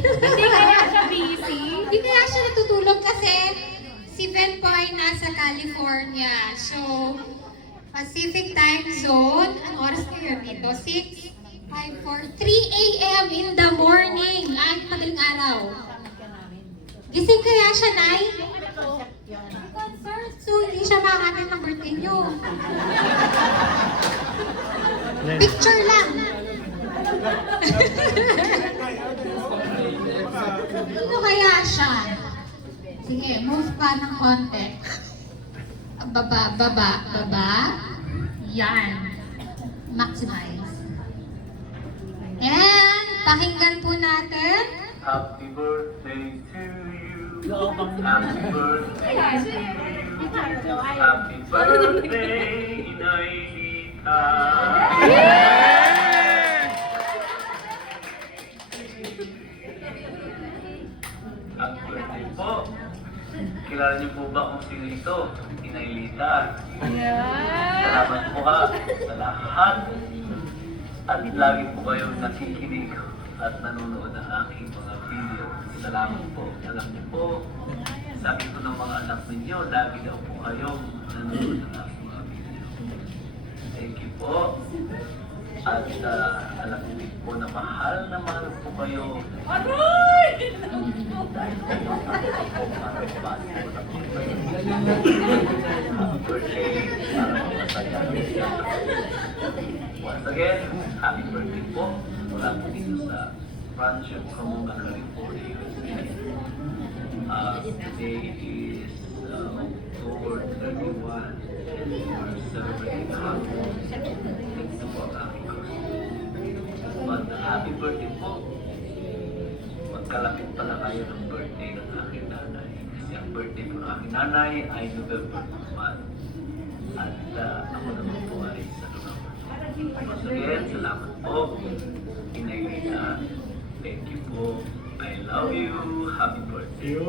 Hindi kaya siya busy? Hindi kaya siya natutulog kasi si Ben po ay nasa California. So, Pacific time zone. Anong oras kayo dito? 6, 5, 4, 3 a.m. in the morning. Ay, madaling araw. Gising kaya siya, Nay? Concerned. So, hindi siya makakatin ng birthday niyo. Picture lang. Ano kaya siya? Sige, move ka ng konti. Baba, baba, baba. Yan. Maximize. And, pakinggan po natin. Happy birthday to you. Happy birthday to you. Happy birthday, Inay Lita. Happy birthday po. Kilala niyo po ba kung sino ito? Inay Lita. Salamat po ha sa lahat. At lagi po kayong nakikinig at nanonood ng aking mga video. Salamat po. Alam niyo po, sabi ko ng mga anak ninyo, lagi daw po kayong nanonood ng aking mga video. Thank you po. At alam niyo po na mahal po kayo. Aray! Dahil kayo po para mabati po na po kayo. Happy birthday para masaya. Once again, happy birthday po. Mula po dito sa Rancho Camonga, California. Today is October 31 and we're celebrating Halloween. Ito po ang aking gusto. But happy birthday po. Magkalapit pala kayo ng birthday ng aking nanay. Kasi ang birthday ng aking nanay ay November 1. At ako naman po ay sa November. Once again, salamat po. Inay Lita. Thank you po. I love you. Happy birthday.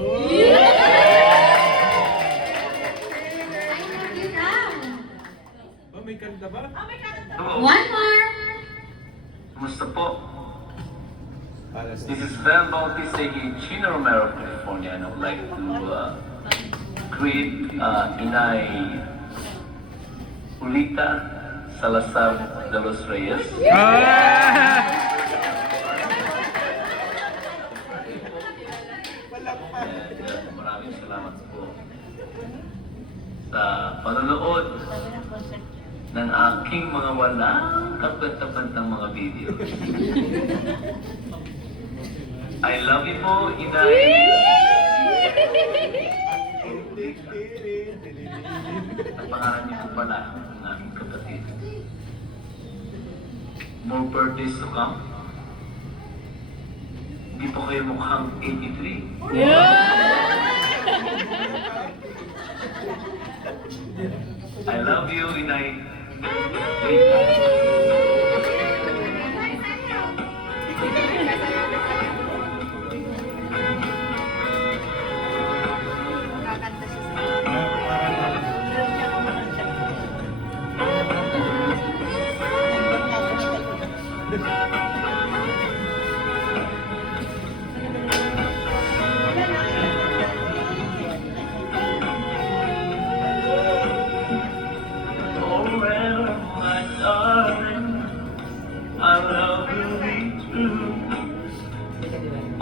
I love you now. May kanta ba? One more. Kumusta po? This is Ben Bautista in Chino Romero, California, and I would like to greet Inay Julita Salazar de los Reyes. And maraming salamat po sa panonood ng aking mga walang kapantapantang mga video. I love you po, Inay. At pangalan niyo po pala ng aking kapatid. More birthdays to come. Hindi po kayo mukhang 83. I love you, Inay. Forever, my darling, I love you be true.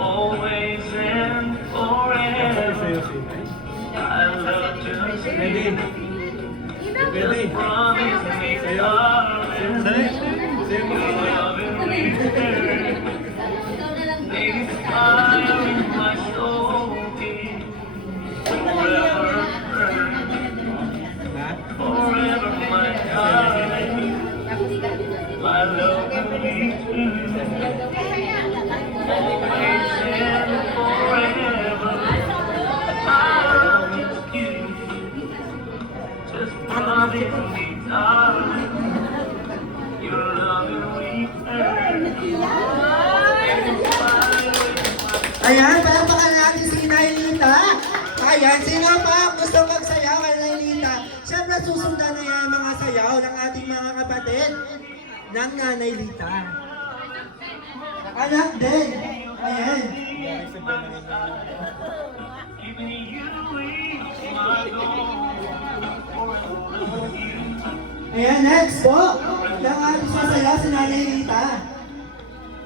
Always and forever, I love just you. Just promise me, darling, you'll love me forever. Baby, fire in my soul, dear, forever. Forever, my darling, my love will be true. Always and forever, I love you. Just promise me, darling, your love will return. Ayan, palakpakan natin si Nailita. Ayan, sino pa ang gusto magsayaw kay Nailita? Siyempre, susundan na yan mga sayaw ng ating mga kapatid ng Nanay Lita. Anak din. Ayan. Ayan, next po. Ng ating sasayaw si Nanay Lita.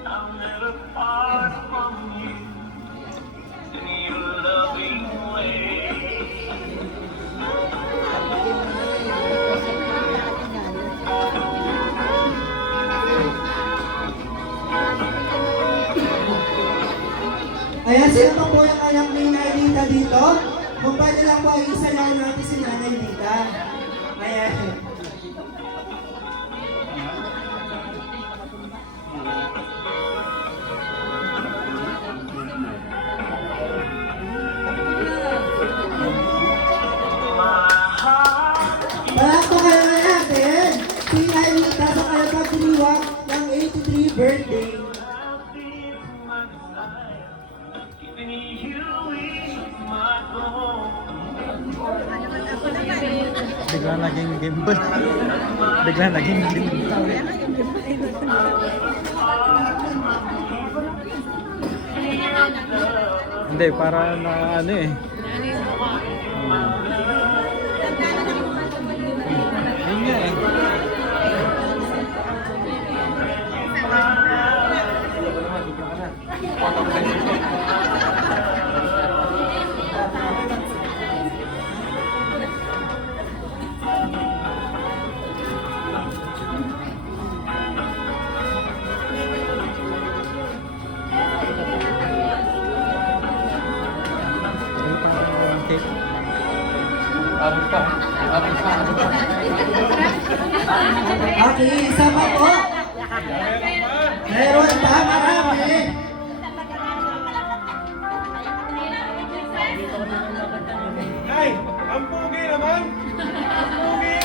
I'll never part from you in your loving way. Ayan, sino pa po yung anak ni Nanay Lita dito? Kung pwede lang po, isayaw natin si Nanay Lita. Ayan. Palakpakan na natin si Nanay Lita sa kalapag-diriwang ng 83 birthday. Bigla naging gimbal. Bigla naging gimbal. Hindi, para na ano eh. Yun nga eh. Okay, isa pa po. Meron pa, marami. Ay, ang pugi naman. Ang pugi.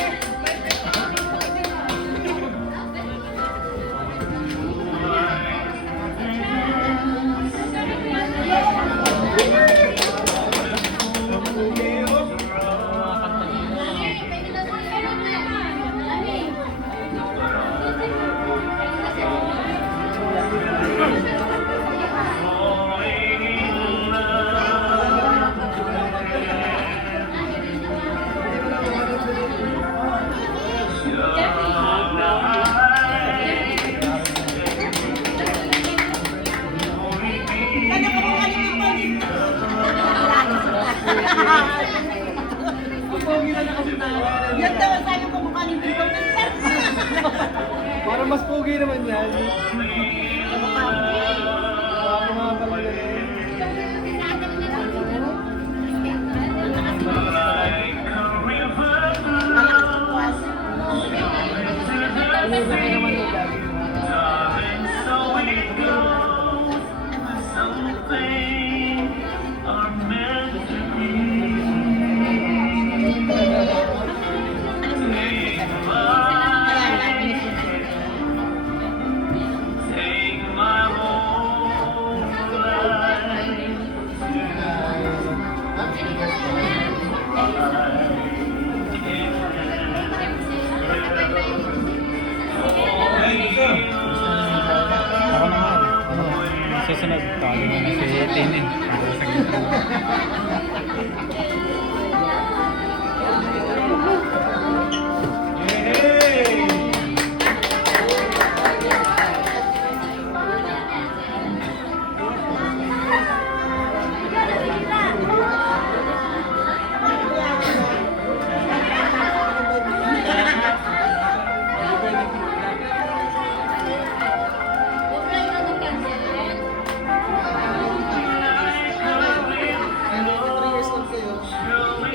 Para mas pogi naman yan. Grabe mga talaga eh. Ako naman. Susunod tayo na si Tinin.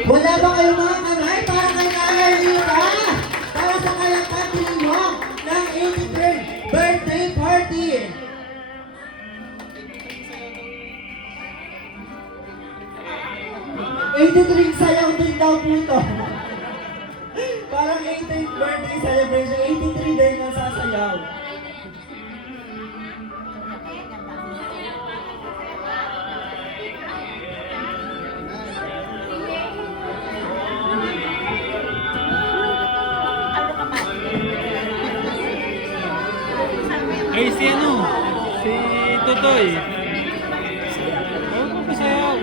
Wala ba kayong mga kamay para kay Nanay Rita? Para sa kayang pagdiriwang ng 83rd birthday party. Sayaw din daw po ito. Parang 18th birthday celebration, 83 din ang sasayaw. Ay, si ano? Si Totoy. Oo, papasayaw.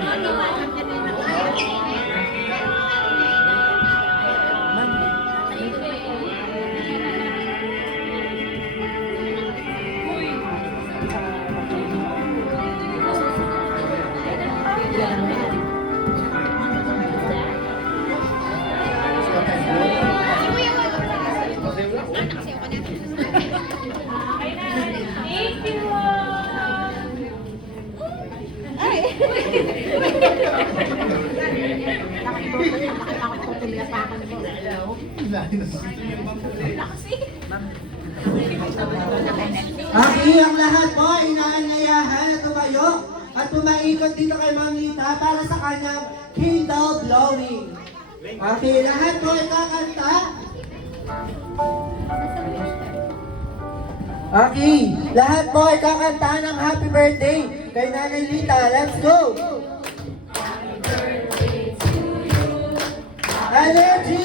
Thank you. Aki, ang lahat po ay inaanyayahan na tumayo at tumaikot dito kay Ma'am Lita para sa kanyang candle blowing. Aki, lahat po ay kakanta. Aki, lahat po ay kakanta ng happy birthday kay Nanay Lita. Let's go! Energy!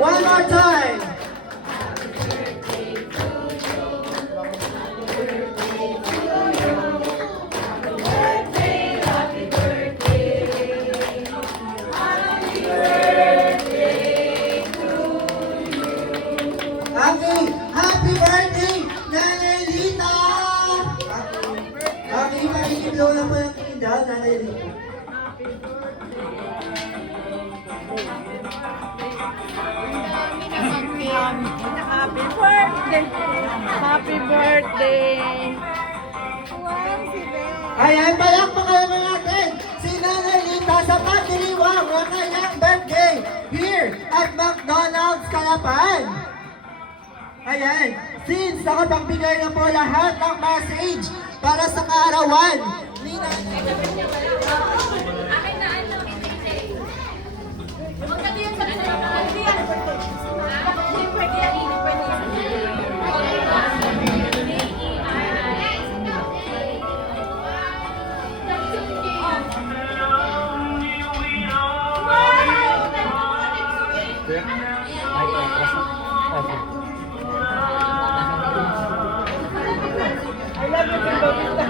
One more time! Happy birthday, Nanay Lita! Happy makikiblow na po ng candle, Nanay Lita. Happy birthday! Happy birthday! Ayan, palakpakan naman natin si Nanay Lita sa pagdiriwang ng kanyang birthday here at McDonald's Calapan. Ayan, since nakapagbigay na po lahat ng message para sa kaarawan ni Nanay. Akin na ano, huwag ka diyan sa ano, hindi yan. Hindi pwede yan, hindi pwede yan. I love you, Babita.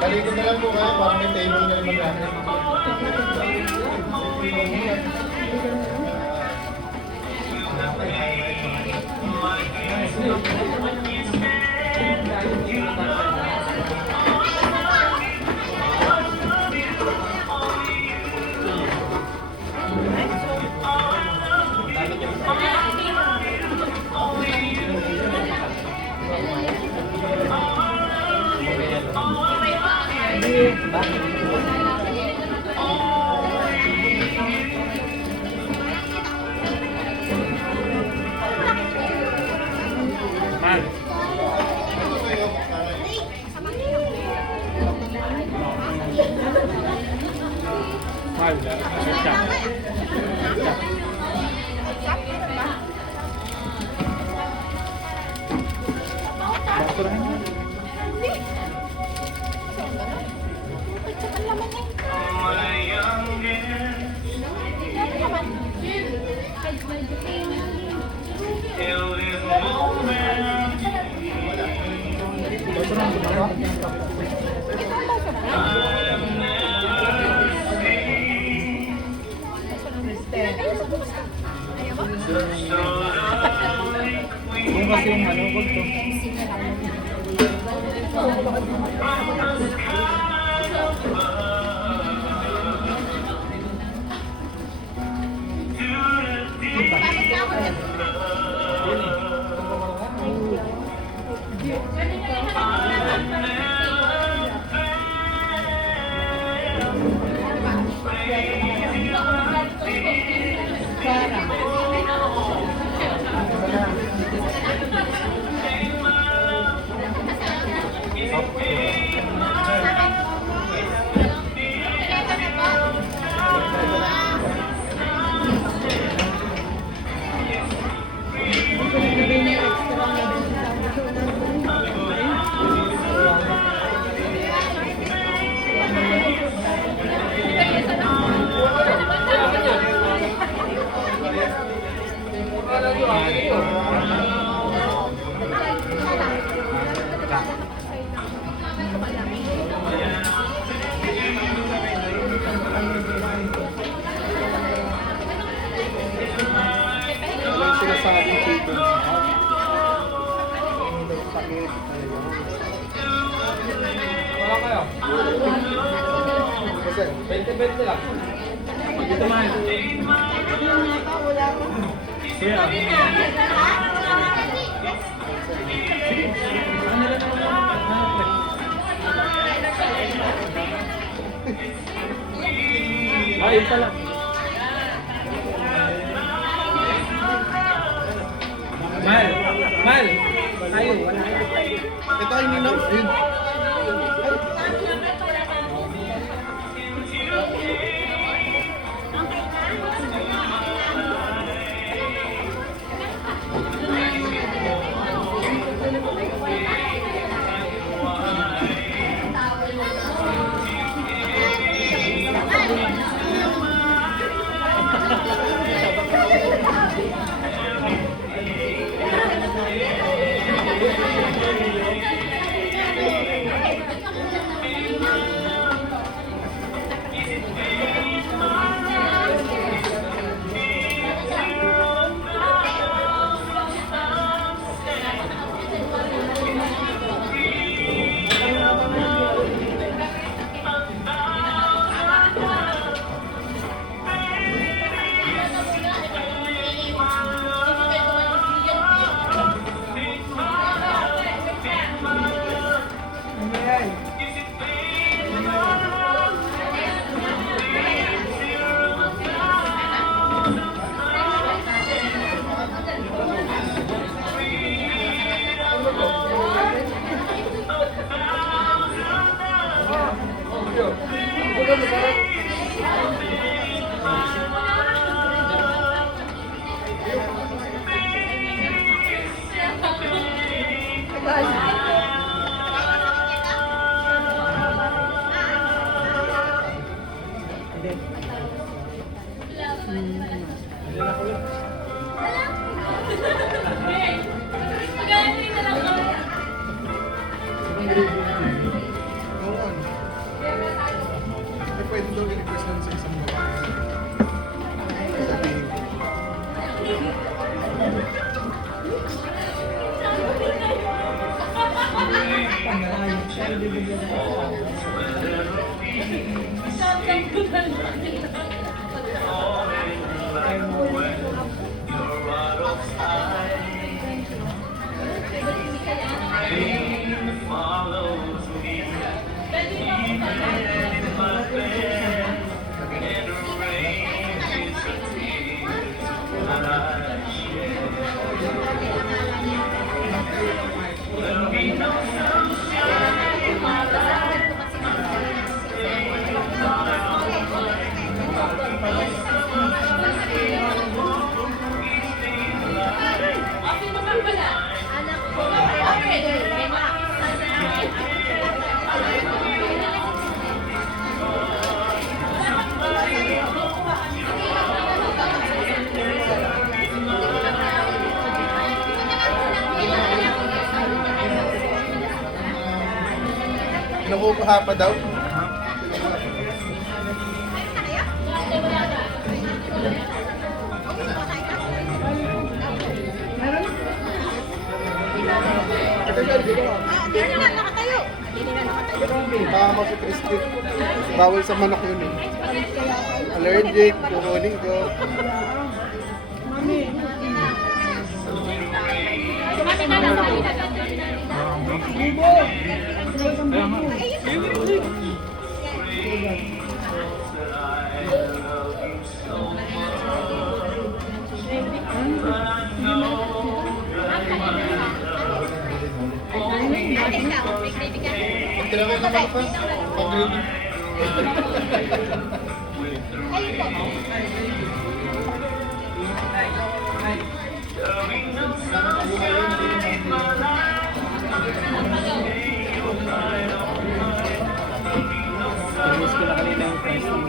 Kalito na lang po kayo para may table na naman natin. Till this moment, Bukas yung ano, wag to. Yung sinasabing chicken. Sakit. Wala kayo? Kasi, 20-20 lang. Ito man. Ayun pala. Mal! Tayo, wala. Ito ay ninaw. Ayun. Pwede daw i-request lang sa isang babae. Sabihin ko. Nakukuha pa daw. kasama si Christy. Bawal sa manok yun eh. Allergic, kukunin ko. Mami. Kailangan naman pa. Pag-ready. Tinis ko na kanina yung price ng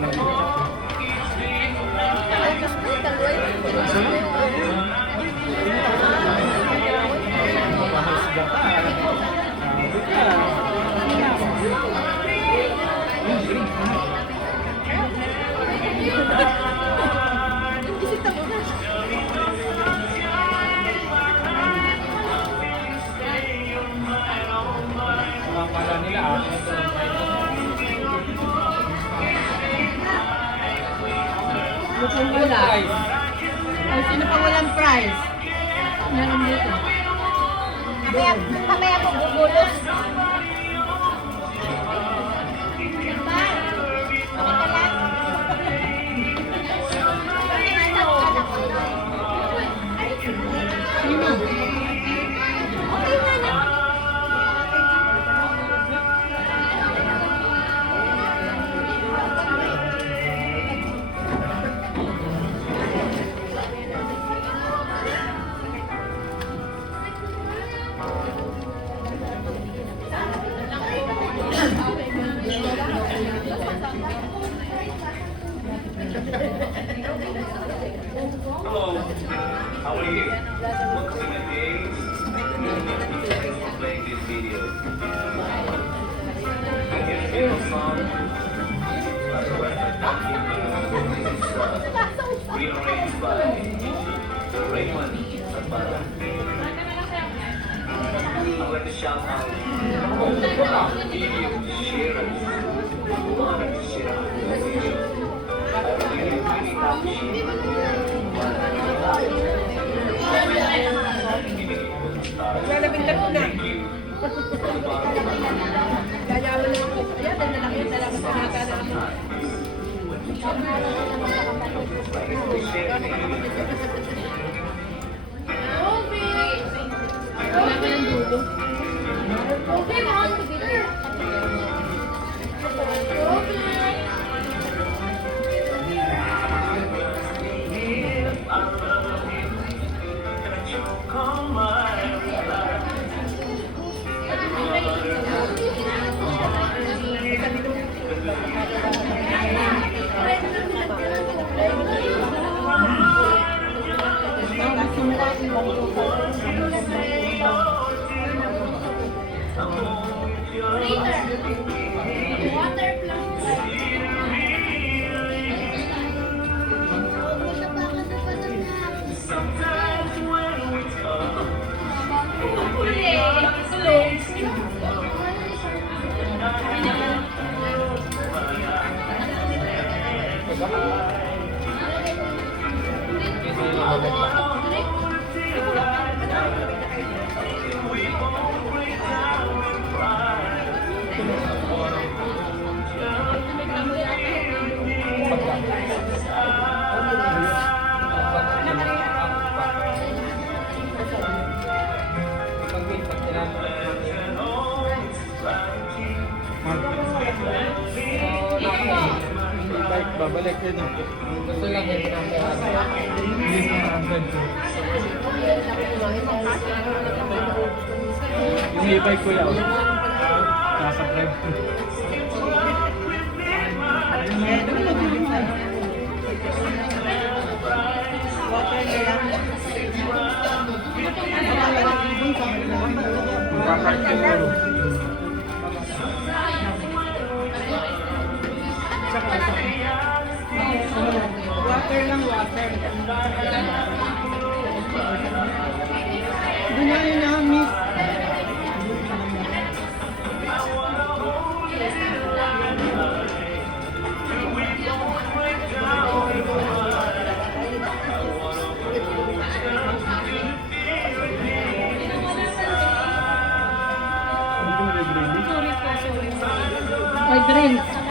Sino pa walang prize? Meron dito. Mamaya po bubulos. Hello, how are you? Welcome to my page. Thanks for playing this video. I'm here to sing a song. That's why I'm talking. This is rearranged by Raymond Zapata. I'm going to shout out all the video sharers who wanted to share this video. I really appreciate Lalabing ko na. Kaya mo na ako. Ayan, dala lang yun. Dala mo sa nata na ako. Wala ka ng dulo. Okay, mahal ko dito. Water plus. Babalik yun. Gusto lang yun. Yung e-bike ko yan. Nasa drive ko. Water lang, water. Ganyan na, miss. Drinks.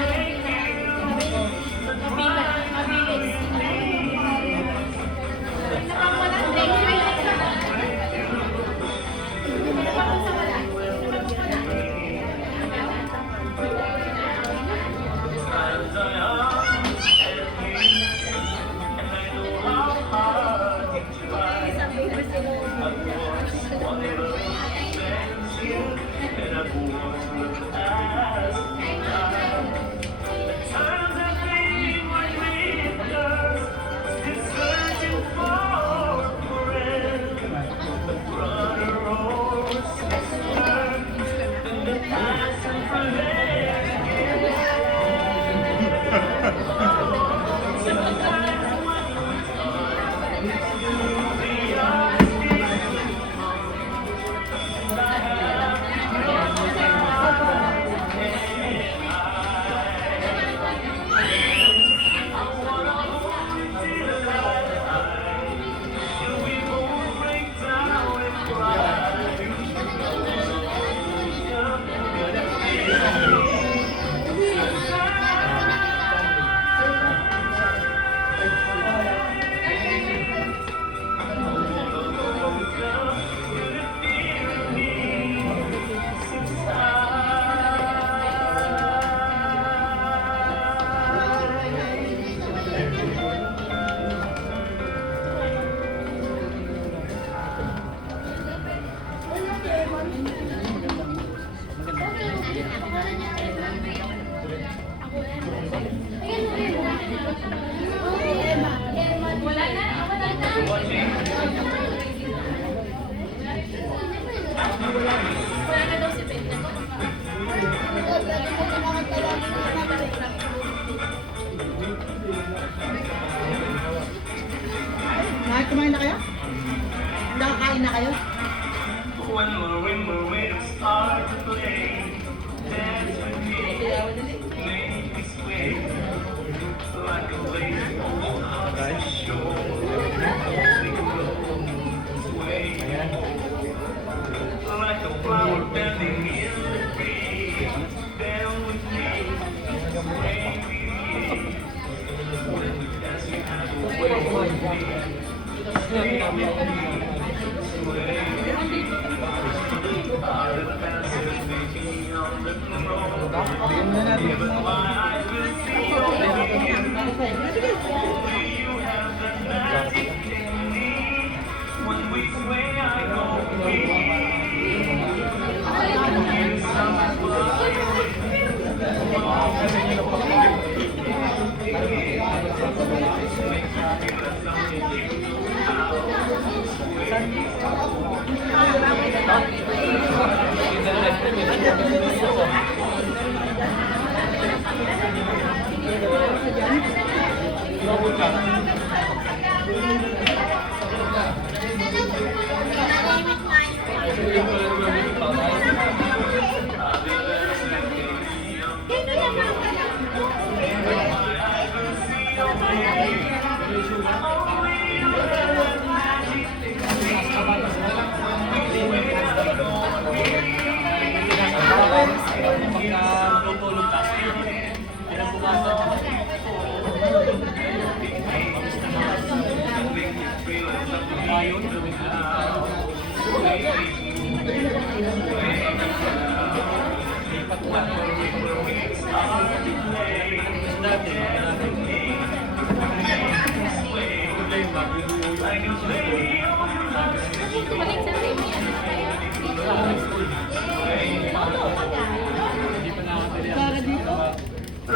Kumain na kayo? Nakakain na kayo? When marimba waves start to play, dance with me, make me sway, like a wave on the shore. Sway, like a flower bending in the breeze, down with me, sway with me. When we dance, you have a way with me. Sway with me. When we sway, I go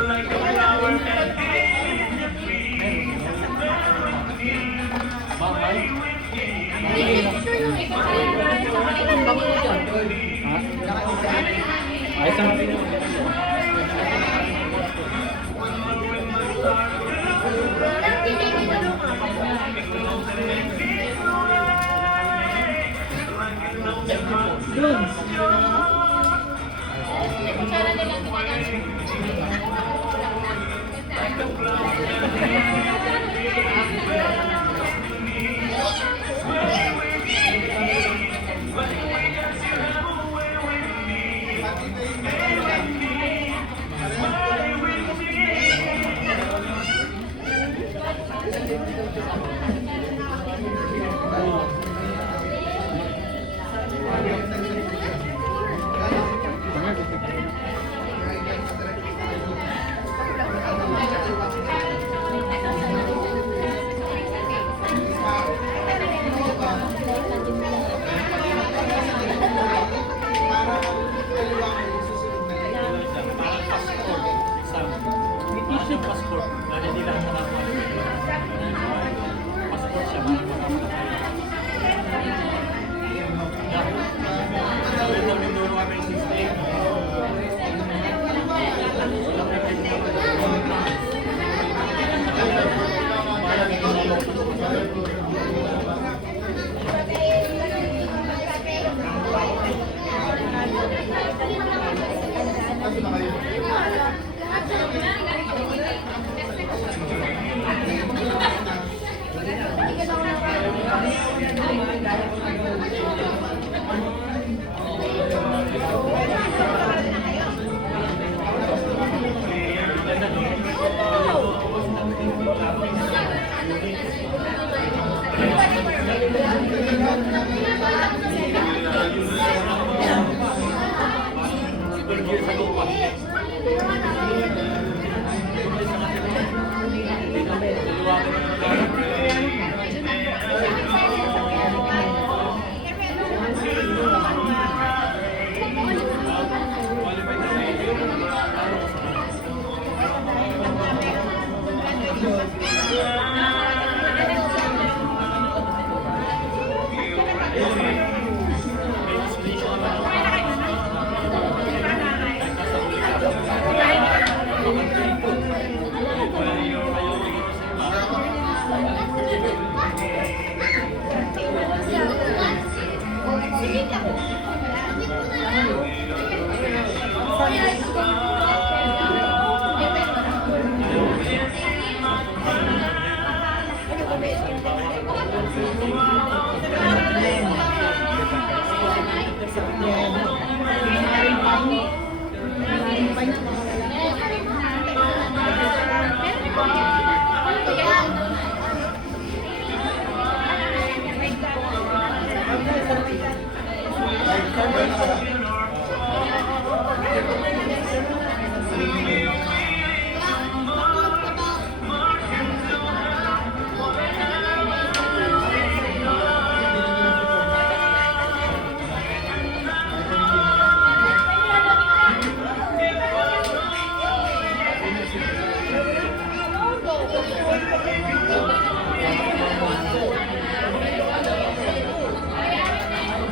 like a flower that in the breeze, Ayos ang When Hindi siya passport. Dahil hindi lang nakakuha. Passport siya. Dahil na Mindoro kami system.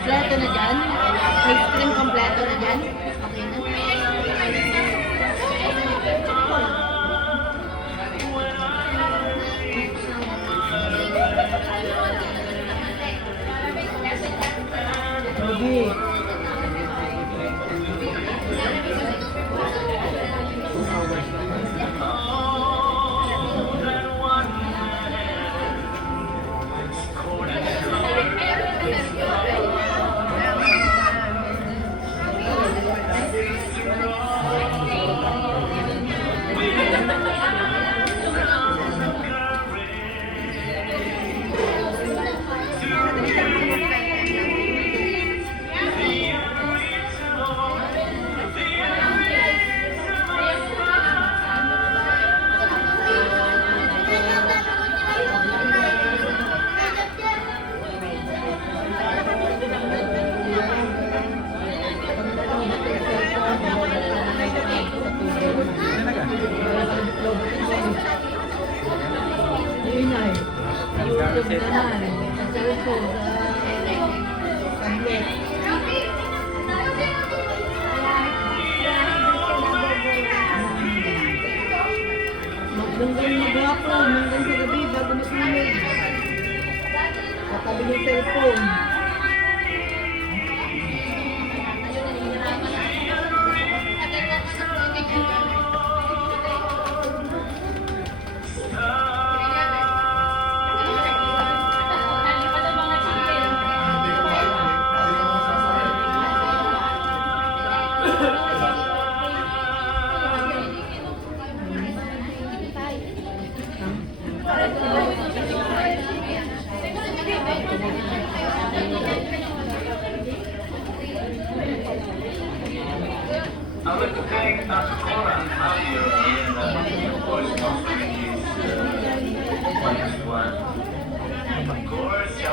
Kompleto na dyan? Ice cream kompleto na dyan? Okay na? Hanggang maghapon, hanggang sa gabi, bago matulog. Katabi ng cellphone.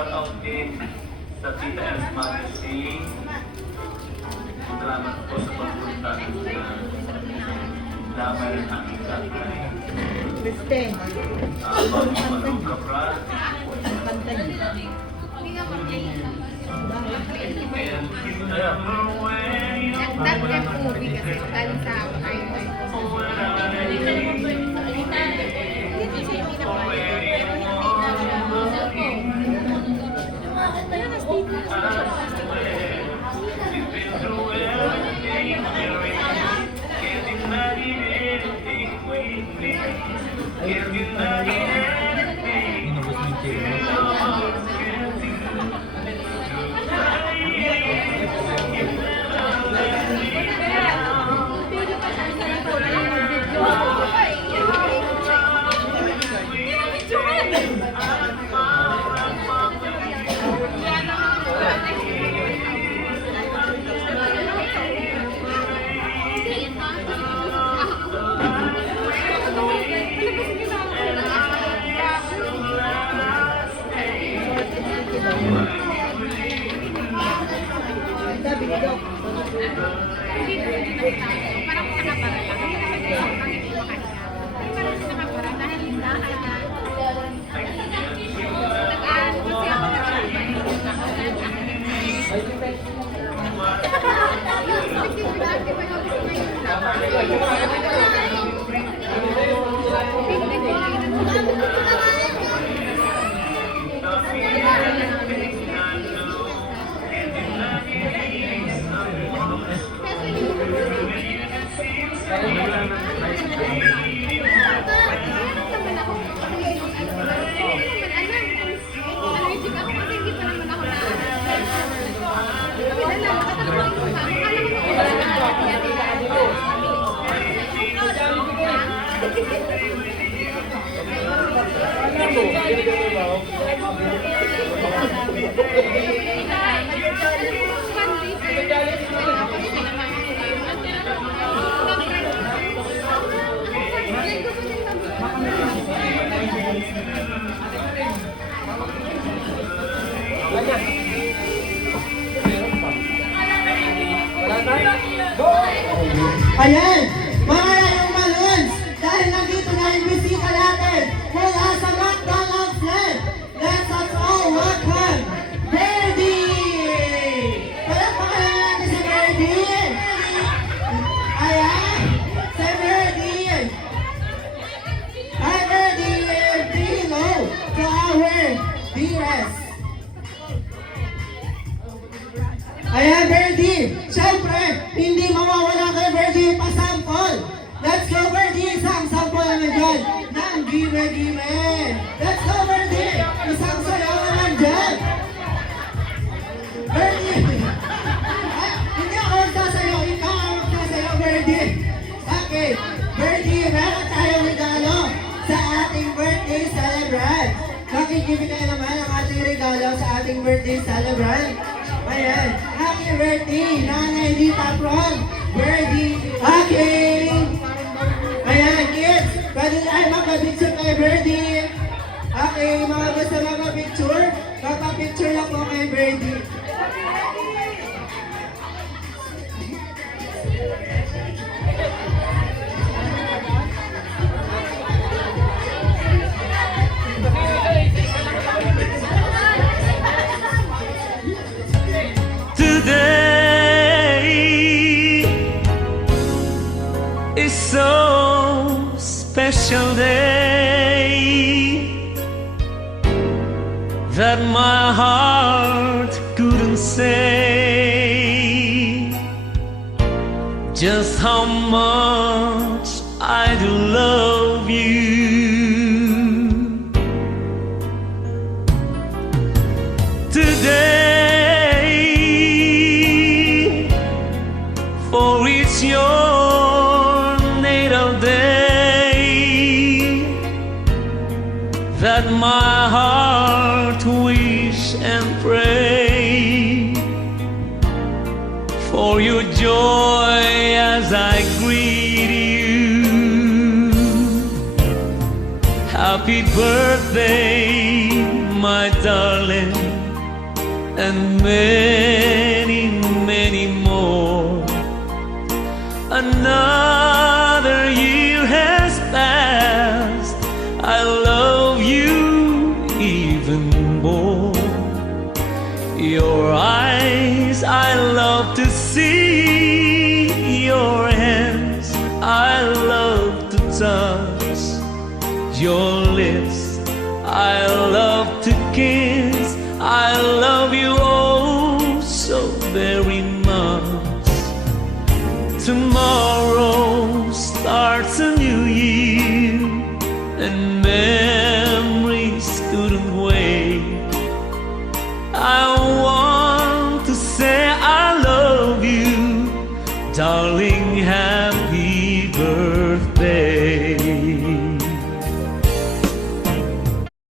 shoutout din sa Tita Els Magazine. Salamat po sa pagpunta damay ng aking tatay. Mamalong Kapral. Nagtag yung movie kasi galing sa highway. Hindi siya yung pinapanood, pero hindi na siya. Inubos mo yung tiro. Ayan, mga layong balloons, dahil nandito na yung bisita natin mula sa McDonald's Land. Let's us all welcome Birdie! Palakpakan na natin si Birdie! Ayan, si Birdie! Hi Birdie! Hello to our dearest! Ayan, Birdie! Siyempre, hindi mawawala kay Birdie pasampol! Let's go, Birdie! Isang sampol naman dyan ng Gime-Gime! Let's go, Birdie! Isang sayaw naman dyan! Birdie! Ay, hindi ako magsasayaw! Ikaw ang magsasayaw, Birdie! Okay, Birdie, meron tayong regalo sa ating birthday celebrant! Makikibigay naman ang ating regalo sa ating birthday celebrant! Ayan, happy birthday, Nanay Lita from Birdie. Okay. Ayan, kids, pwede tayo magpa-picture kay Birdie. Okay, mga gusto magpa-picture, magpa-picture lang po kay Birdie. Today is so special day that my heart couldn't say just how much I do love you. Today, for it's your natal day that my heart wish and pray for your joy as I greet you. Happy birthday, my darling. and many, many more. Another year has passed. I love you even more. Your eyes I love to see, your hands I love to touch, your lips I love to kiss. I love you oh so very much. Tomorrow starts a new year, and